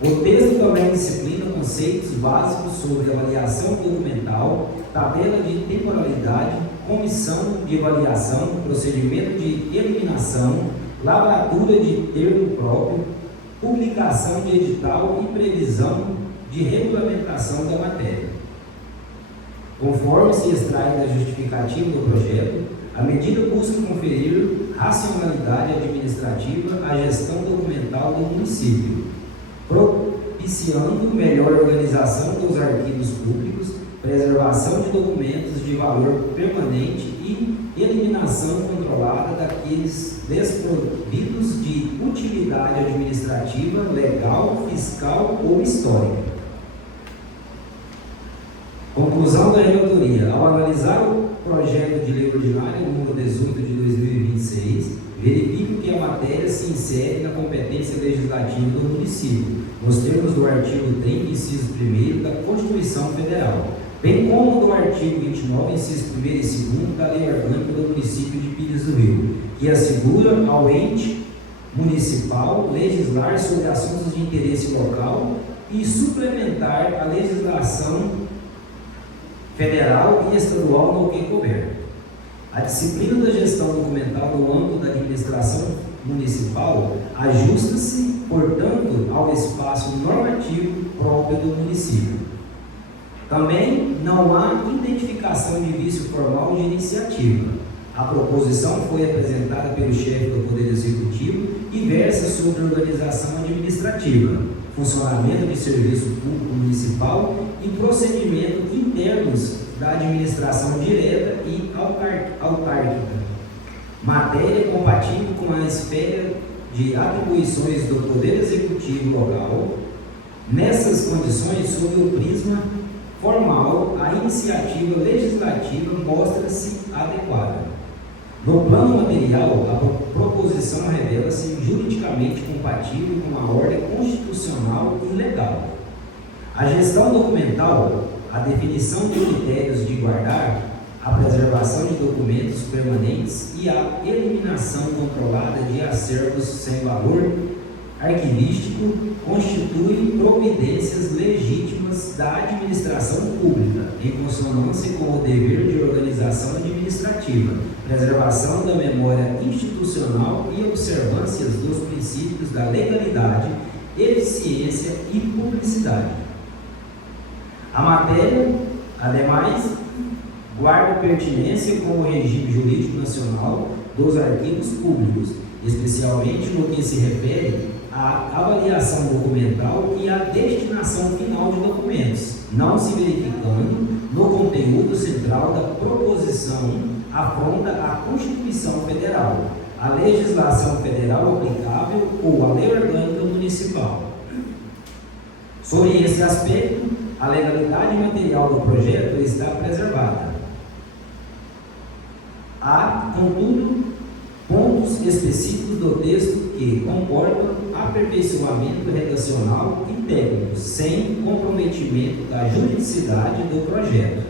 O texto também disciplina conceitos básicos sobre avaliação documental, tabela de temporalidade, comissão de avaliação, procedimento de eliminação, lavratura de termo próprio, publicação de edital e previsão de regulamentação da matéria. Conforme se extrai da justificativa do projeto, a medida busca conferir racionalidade administrativa à gestão documental do município, propiciando melhor organização dos arquivos públicos, preservação de documentos de valor permanente e eliminação controlada daqueles desprovidos de utilidade administrativa, legal, fiscal ou histórica. Conclusão da relatoria. Ao analisar o projeto de lei ordinária número 18 de 2026, verifico que a matéria se insere na competência legislativa do município, nos termos do artigo 30, inciso 1º da Constituição Federal, bem como do artigo 29, inciso 1º e 2º da Lei Orgânica do município de Pires do Rio, que assegura ao ente municipal legislar sobre assuntos de interesse local e suplementar a legislação federal e estadual no que couber. A disciplina da gestão documental no âmbito da administração municipal ajusta-se, portanto, ao espaço normativo próprio do município. Também não há identificação de vício formal de iniciativa. A proposição foi apresentada pelo chefe do Poder Executivo e versa sobre organização administrativa, funcionamento de serviço público municipal e procedimento internos da administração direta e autárquica. Matéria compatível com a esfera de atribuições do Poder Executivo local. Nessas condições, sob o prisma formal, a iniciativa legislativa mostra-se adequada. No plano material, a proposição revela-se juridicamente compatível com a ordem constitucional e legal. A gestão documental, a definição de critérios de guardar, a preservação de documentos permanentes e a eliminação controlada de acervos sem valor arquivístico constituem providências legítimas da administração pública, em consonância com o dever de organização administrativa, preservação da memória institucional e observâncias dos princípios da legalidade, eficiência e publicidade. A matéria, ademais, guarda pertinência com o regime jurídico nacional dos arquivos públicos, especialmente no que se refere à avaliação documental e à destinação final de documentos, não se verificando no conteúdo central da proposição afronta a Constituição Federal, a legislação federal aplicável ou a lei orgânica municipal. Sobre esse aspecto, a legalidade material do projeto está preservada. Há, contudo, pontos específicos do texto que comportam aperfeiçoamento redacional e técnico, sem comprometimento da juridicidade do projeto.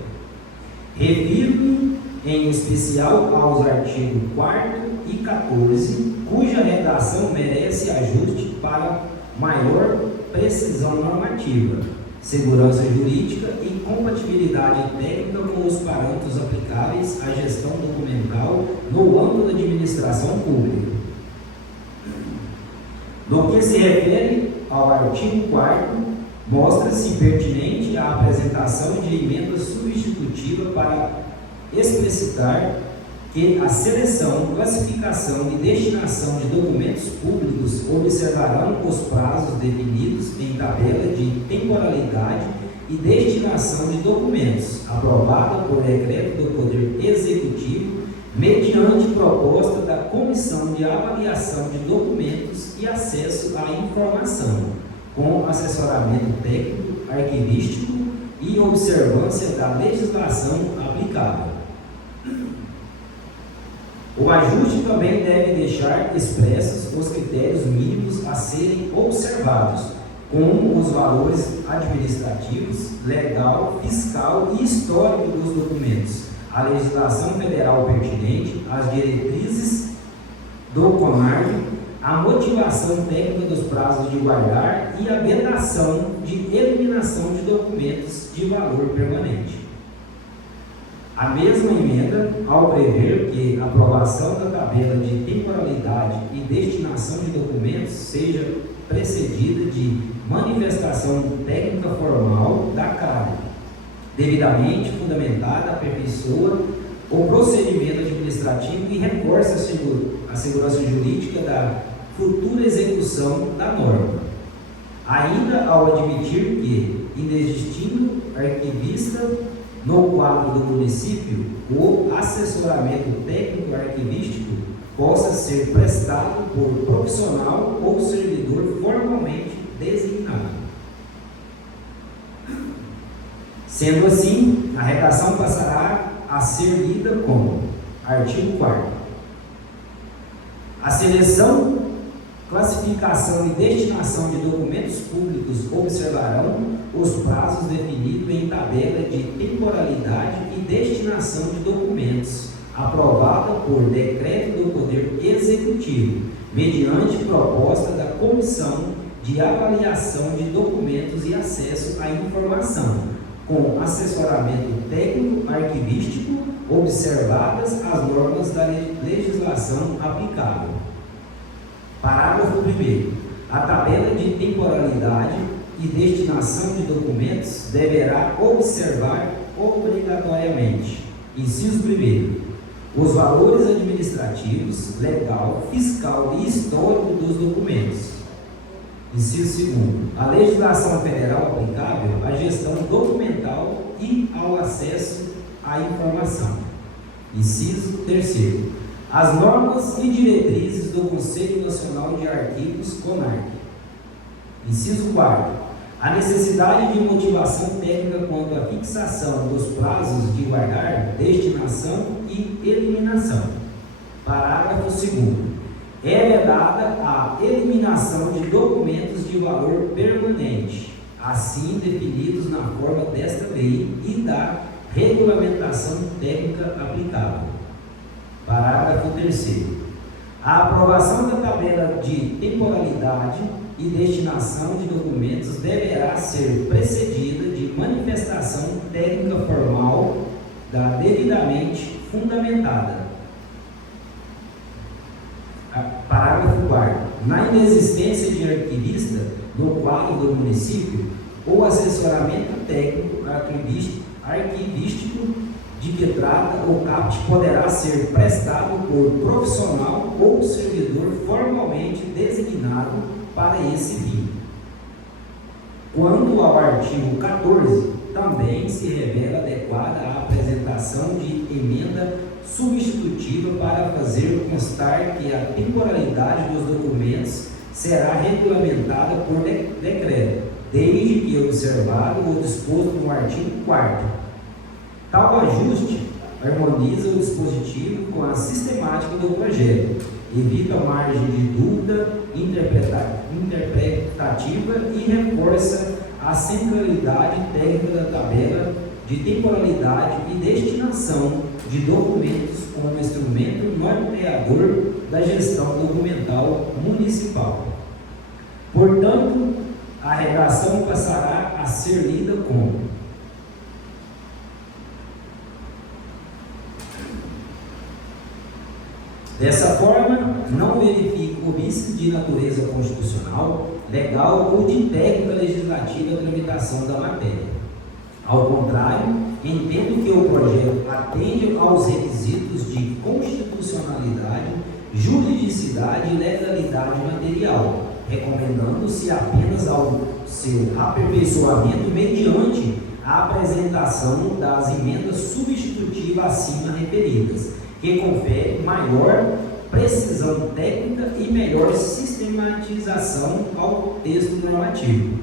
Refiro-me em especial aos artigos 4º e 14, cuja redação merece ajuste para maior precisão normativa, segurança jurídica e compatibilidade técnica com os parâmetros aplicáveis à gestão documental no âmbito da administração pública. No que se refere ao artigo 4º, mostra-se pertinente a apresentação de emenda substitutiva para explicitar que a seleção, classificação e destinação de documentos públicos observarão os prazos definidos em tabela de temporalidade e destinação de documentos, aprovada por decreto do Poder Executivo, mediante proposta da Comissão de Avaliação de Documentos e Acesso à Informação, com assessoramento técnico, arquivístico e observância da legislação aplicável. O ajuste também deve deixar expressos os critérios mínimos a serem observados, como os valores administrativos, legal, fiscal e histórico dos documentos, a legislação federal pertinente, as diretrizes do CONARV, a motivação técnica dos prazos de guardar e a vedação de eliminação de documentos de valor permanente. A mesma emenda, ao prever que a aprovação da tabela de temporalidade e destinação de documentos seja precedida de manifestação técnica formal da CADE, devidamente fundamentada, aperfeiçoa o procedimento administrativo e reforça a segurança jurídica da futura execução da norma. Ainda ao admitir que, inexistindo arquivista no quadro do município, o assessoramento técnico arquivístico possa ser prestado por profissional ou servidor formalmente designado. Sendo assim, a redação passará a ser lida como artigo 4º. A seleção, classificação e destinação de documentos públicos observarão os prazos definidos em tabela de temporalidade e destinação de documentos, aprovada por decreto do Poder Executivo, mediante proposta da Comissão de Avaliação de Documentos e Acesso à Informação, com assessoramento técnico arquivístico, observadas as normas da legislação aplicável. Parágrafo 1º. A tabela de temporalidade e destinação de documentos deverá observar obrigatoriamente: inciso 1º, os valores administrativos, legal, fiscal e histórico dos documentos. Inciso 2º, a legislação federal aplicável à gestão documental e ao acesso à informação. Inciso 3º, as normas e diretrizes do Conselho Nacional de Arquivos, CONARC. Inciso 4º, a necessidade de motivação técnica quanto à fixação dos prazos de guardar, destinação e eliminação. Parágrafo 2º, é vedada a eliminação de documentos de valor permanente, assim definidos na forma desta lei e da regulamentação técnica aplicável. Parágrafo 3º, a aprovação da tabela de temporalidade e destinação de documentos deverá ser precedida de manifestação técnica formal devidamente fundamentada. Parágrafo 4º, na inexistência de arquivista no quadro do município, o assessoramento técnico arquivístico de que trata o CAPT poderá ser prestado por profissional ou servidor formalmente designado para esse fim. Quanto ao artigo 14, também se revela adequada a apresentação de emenda substitutiva para fazer constar que a temporalidade dos documentos será regulamentada por decreto, desde que observado o disposto no artigo 4º. Tal ajuste harmoniza o dispositivo com a sistemática do projeto, evita margem de dúvida interpretativa e reforça a centralidade técnica da tabela de temporalidade e destinação de documentos como instrumento norteador da gestão documental municipal. Portanto, a redação passará a ser lida como: dessa forma, não verifico vícios de natureza constitucional, legal ou de técnica legislativa a tramitação da matéria. Ao contrário, entendo que o projeto atende aos requisitos de constitucionalidade, juridicidade e legalidade material, recomendando-se apenas ao seu aperfeiçoamento mediante a apresentação das emendas substitutivas acima referidas, que confere maior precisão técnica e melhor sistematização ao texto normativo.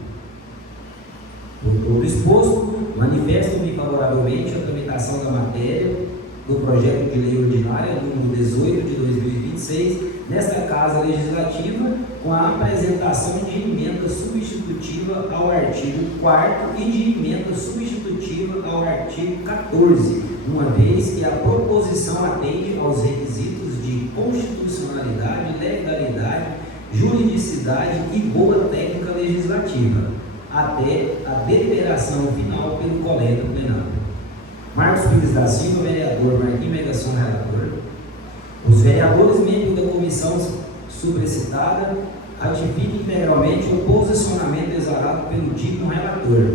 Por todo exposto, manifesto-me favoravelmente à tramitação da matéria do projeto de lei ordinária número 18 de 2026 nesta Casa Legislativa, com a apresentação de emenda substitutiva ao artigo 4º e de emenda substitutiva ao artigo 14, uma vez que a proposição atende aos requisitos de constitucionalidade, legalidade, juridicidade e boa técnica legislativa, até a deliberação final pelo colégio plenário. Marcos Pires da Silva, vereador. Marquinhos Megason, relator. Os vereadores membros da comissão sobrecitada ratificam integralmente o posicionamento exalado pelo digno relator,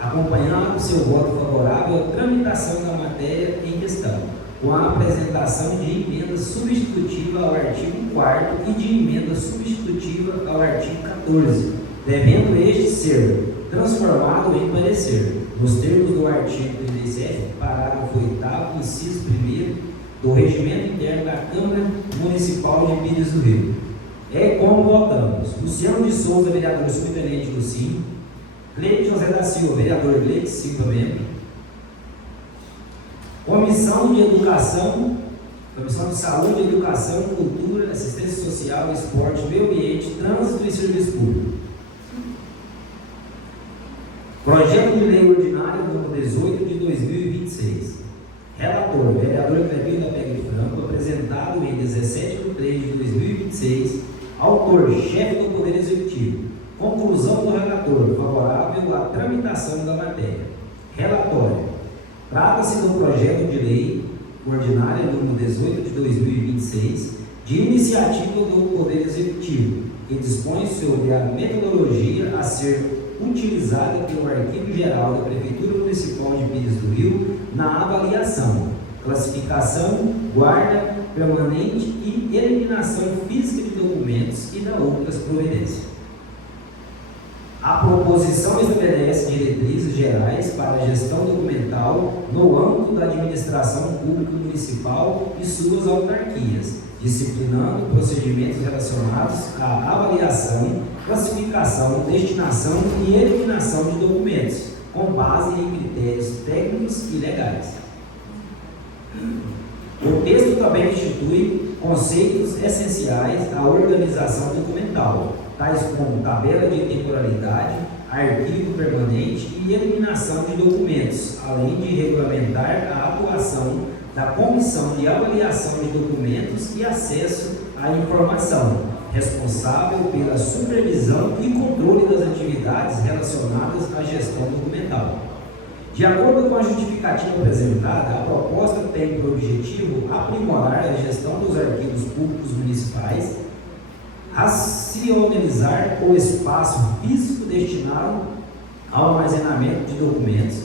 acompanhando seu voto favorável à tramitação da matéria em questão, com a apresentação de emenda substitutiva ao artigo 4º e de emenda substitutiva ao artigo 14, devendo este ser transformado em parecer, nos termos do artigo 37, parágrafo 8º, inciso 1º, do Regimento Interno da Câmara Municipal de Pires do Rio. É como votamos: Luciano de Souza, vereador subtenente do SIM; Cleide José da Silva, vereador Cleide Silva, membro. Comissão de Educação, Comissão de Saúde, Educação, Cultura, Assistência Social, Esporte, Meio Ambiente, Trânsito e Serviço Público. Projeto de Lei Ordinária número 18 de 2026. Relator, vereador Cleber da Pega de Franco, apresentado em 17 de 3 de 2026. Autor, chefe do Poder Executivo. Conclusão do relator, favorável à tramitação da matéria. Relatório. Trata-se do projeto de lei ordinária número 18 de 2026, de iniciativa do Poder Executivo, que dispõe sobre a metodologia a ser utilizada pelo Arquivo Geral da Prefeitura Municipal de Pires do Rio na avaliação, classificação, guarda permanente e eliminação física de documentos e da outras providências. A proposição estabelece diretrizes gerais para a gestão documental no âmbito da administração pública municipal e suas autarquias, disciplinando procedimentos relacionados à avaliação, classificação, destinação e eliminação de documentos, com base em critérios técnicos e legais. O texto também institui conceitos essenciais à organização documental, tais como tabela de temporalidade, arquivo permanente e eliminação de documentos, além de regulamentar a atuação da Comissão de Avaliação de Documentos e Acesso à Informação, responsável pela supervisão e controle das atividades relacionadas à gestão documental. De acordo com a justificativa apresentada, a proposta tem por objetivo aprimorar a gestão dos arquivos públicos municipais, racionalizar o espaço físico destinado ao armazenamento de documentos,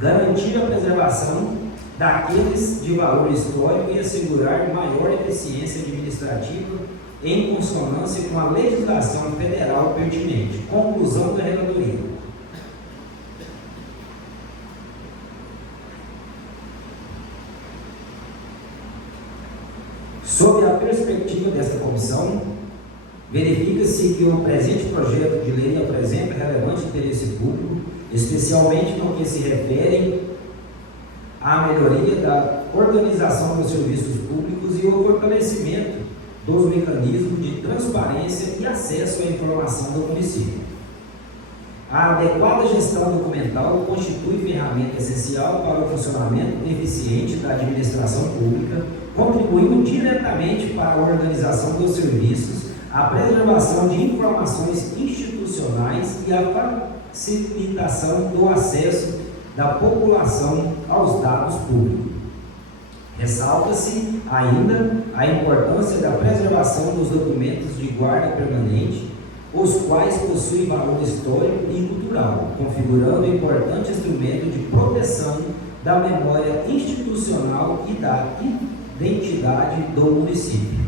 garantir a preservação daqueles de valor histórico e assegurar maior eficiência administrativa em consonância com a legislação federal pertinente. Conclusão da relatoria. Sob a perspectiva desta comissão, verifica-se que o presente projeto de lei apresenta relevante interesse público, especialmente no que se refere à melhoria da organização dos serviços públicos e o fortalecimento dos mecanismos de transparência e acesso à informação do município. A adequada gestão documental constitui ferramenta essencial para o funcionamento eficiente da administração pública, contribuindo diretamente para a organização dos serviços, a preservação de informações institucionais e a facilitação do acesso da população aos dados públicos. Ressalta-se ainda a importância da preservação dos documentos de guarda permanente, os quais possuem valor histórico e cultural, configurando um importante instrumento de proteção da memória institucional e da identidade do município.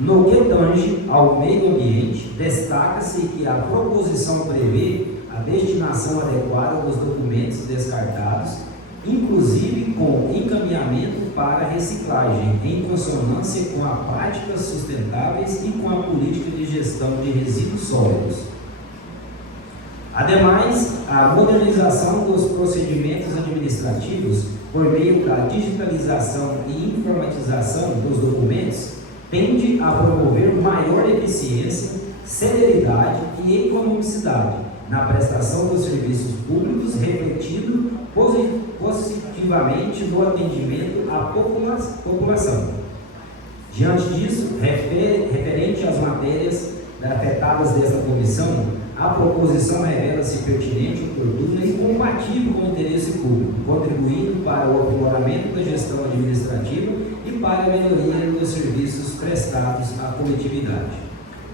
No que tange ao meio ambiente, destaca-se que a proposição prevê a destinação adequada dos documentos descartados, inclusive com encaminhamento para reciclagem, em consonância com as práticas sustentáveis e com a política de gestão de resíduos sólidos. Ademais, a modernização dos procedimentos administrativos por meio da digitalização e informatização dos documentos tende a promover maior eficiência, celeridade e economicidade na prestação dos serviços públicos, refletindo positivamente no atendimento à população. Diante disso, referente às matérias afetadas desta comissão, a proposição revela-se pertinente, oportuna e compatível com o interesse público, contribuindo para o aprimoramento da gestão administrativa e para a melhoria dos serviços prestados à coletividade.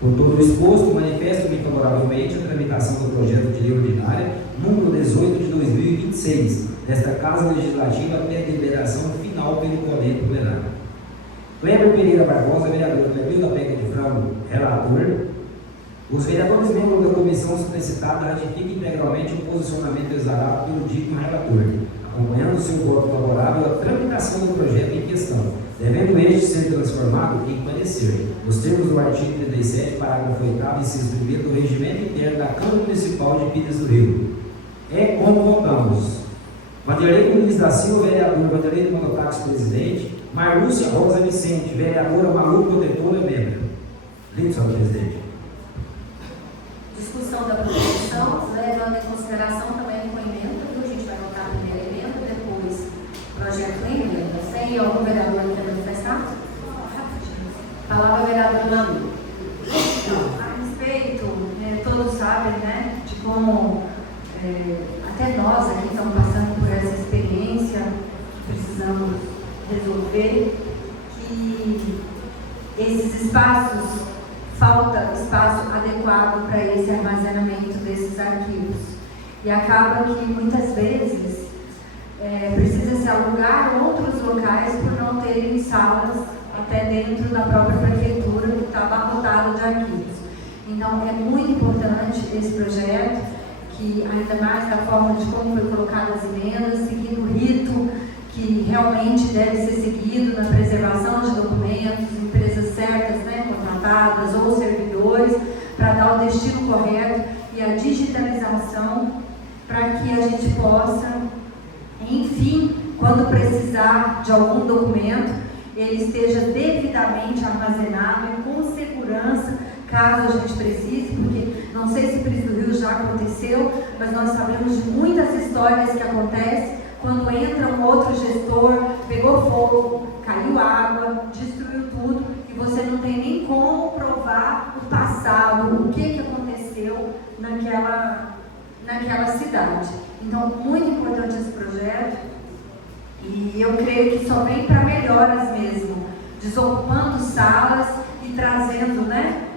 Por todo o exposto, manifesto-me favoravelmente a tramitação do projeto de lei ordinária número 18 de 2026, desta Casa Legislativa até deliberação final pelo Conselho Plenário. Kleber Pereira Barbosa, vereador. Cleber da Penha de Frango, relator. Os vereadores membros da comissão solicitada ratificam integralmente o posicionamento exarado pelo digno relator, acompanhando seu voto favorável à tramitação do projeto em questão, devendo este ser transformado em parecer, nos termos do artigo 37, parágrafo 8º, inciso 1º do Regimento Interno da Câmara Municipal de Pires do Rio. É como votamos: Vanderlei Muniz da Silva, vereador. Vanderlei de Mototáxi, presidente. Marlúcia Rosa Vicente, vereadora. Malu, protetora, membro. Lindo, senhor presidente. Discussão da proposição, levando em consideração também com emenda, que a gente vai votar a primeira emenda, depois projeto em emenda. Sem algum vereador quer manifestar? Palavra vereadora Malu. A respeito, todos sabem, né, de como até nós aqui estamos passando por essa experiência que precisamos resolver, que esses espaços falta espaço adequado para esse armazenamento desses arquivos. E acaba que muitas vezes precisa se alugar outros locais por não terem salas até dentro da própria prefeitura que está abarrotado de arquivos. Então é muito importante esse projeto, que ainda mais da forma de como foi colocado as emendas, seguindo o rito que realmente deve ser seguido na preservação de documentos, empresas certas, né, contratadas ou servidores, para dar o destino correto e a digitalização para que a gente possa, enfim, quando precisar de algum documento, ele esteja devidamente armazenado e com segurança, caso a gente precise, porque não sei se o Prisma do Rio já aconteceu, mas nós sabemos de muitas histórias que acontecem quando entra um outro gestor, pegou fogo, caiu água, destruiu tudo, e você não tem nem como provar o passado, o que aconteceu naquela cidade. Então, muito importante esse projeto, e eu creio que só vem para melhoras mesmo, desocupando salas e trazendo, né,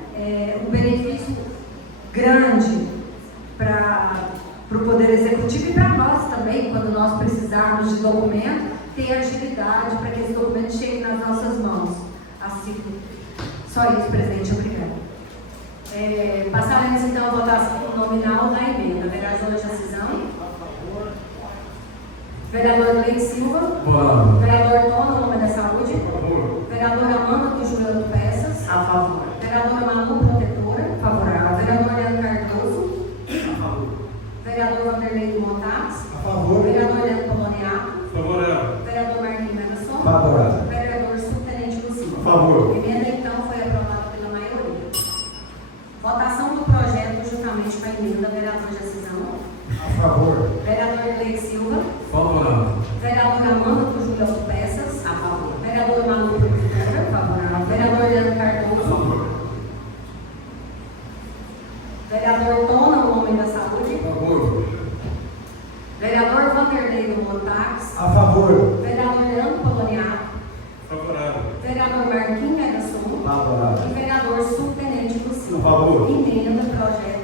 um benefício grande para o Poder Executivo e para nós também, quando nós precisarmos de documento, ter agilidade para que esse documento chegue nas nossas mãos. Assim, só isso, presidente. Obrigada. Passaremos então a votação nominal da emenda. Vereadora de Acisão. Vereador Gleide Silva. Favorável. Vereador Tona, nome da Saúde. A favor. Vereadora Amanda do Juliano Peças. A favor. Vereadora Manu Protetora. Favorável. Vereador Leandro Cardoso. A favor. Vereador Vanderlei do Montax. A favor. Vereador Leandro Pomoniato. Favorável. Vereador Marquinhos Menasson. Favorável. Vereador Subtenente Luciano. A favor. A emenda então foi aprovada pela maioria. Votação do projeto juntamente com a emenda. Vereador de Acisão. A favor. Vereador Gleide Silva. Favorável. Vereadora Amanda do Juliano Peças. A favor. Vereador Manu Protetora. Favorável. Vereador Leandro Cardoso. Vereador Tona, o homem da Saúde. A favor. Vereador Vanderlei do Montax. A favor. Vereador Leandro Poloniato. Favorável. Vereador Marquinhos Menasson. Favorável. E vereador Subtenente Luciano. A favor. Emenda, projeto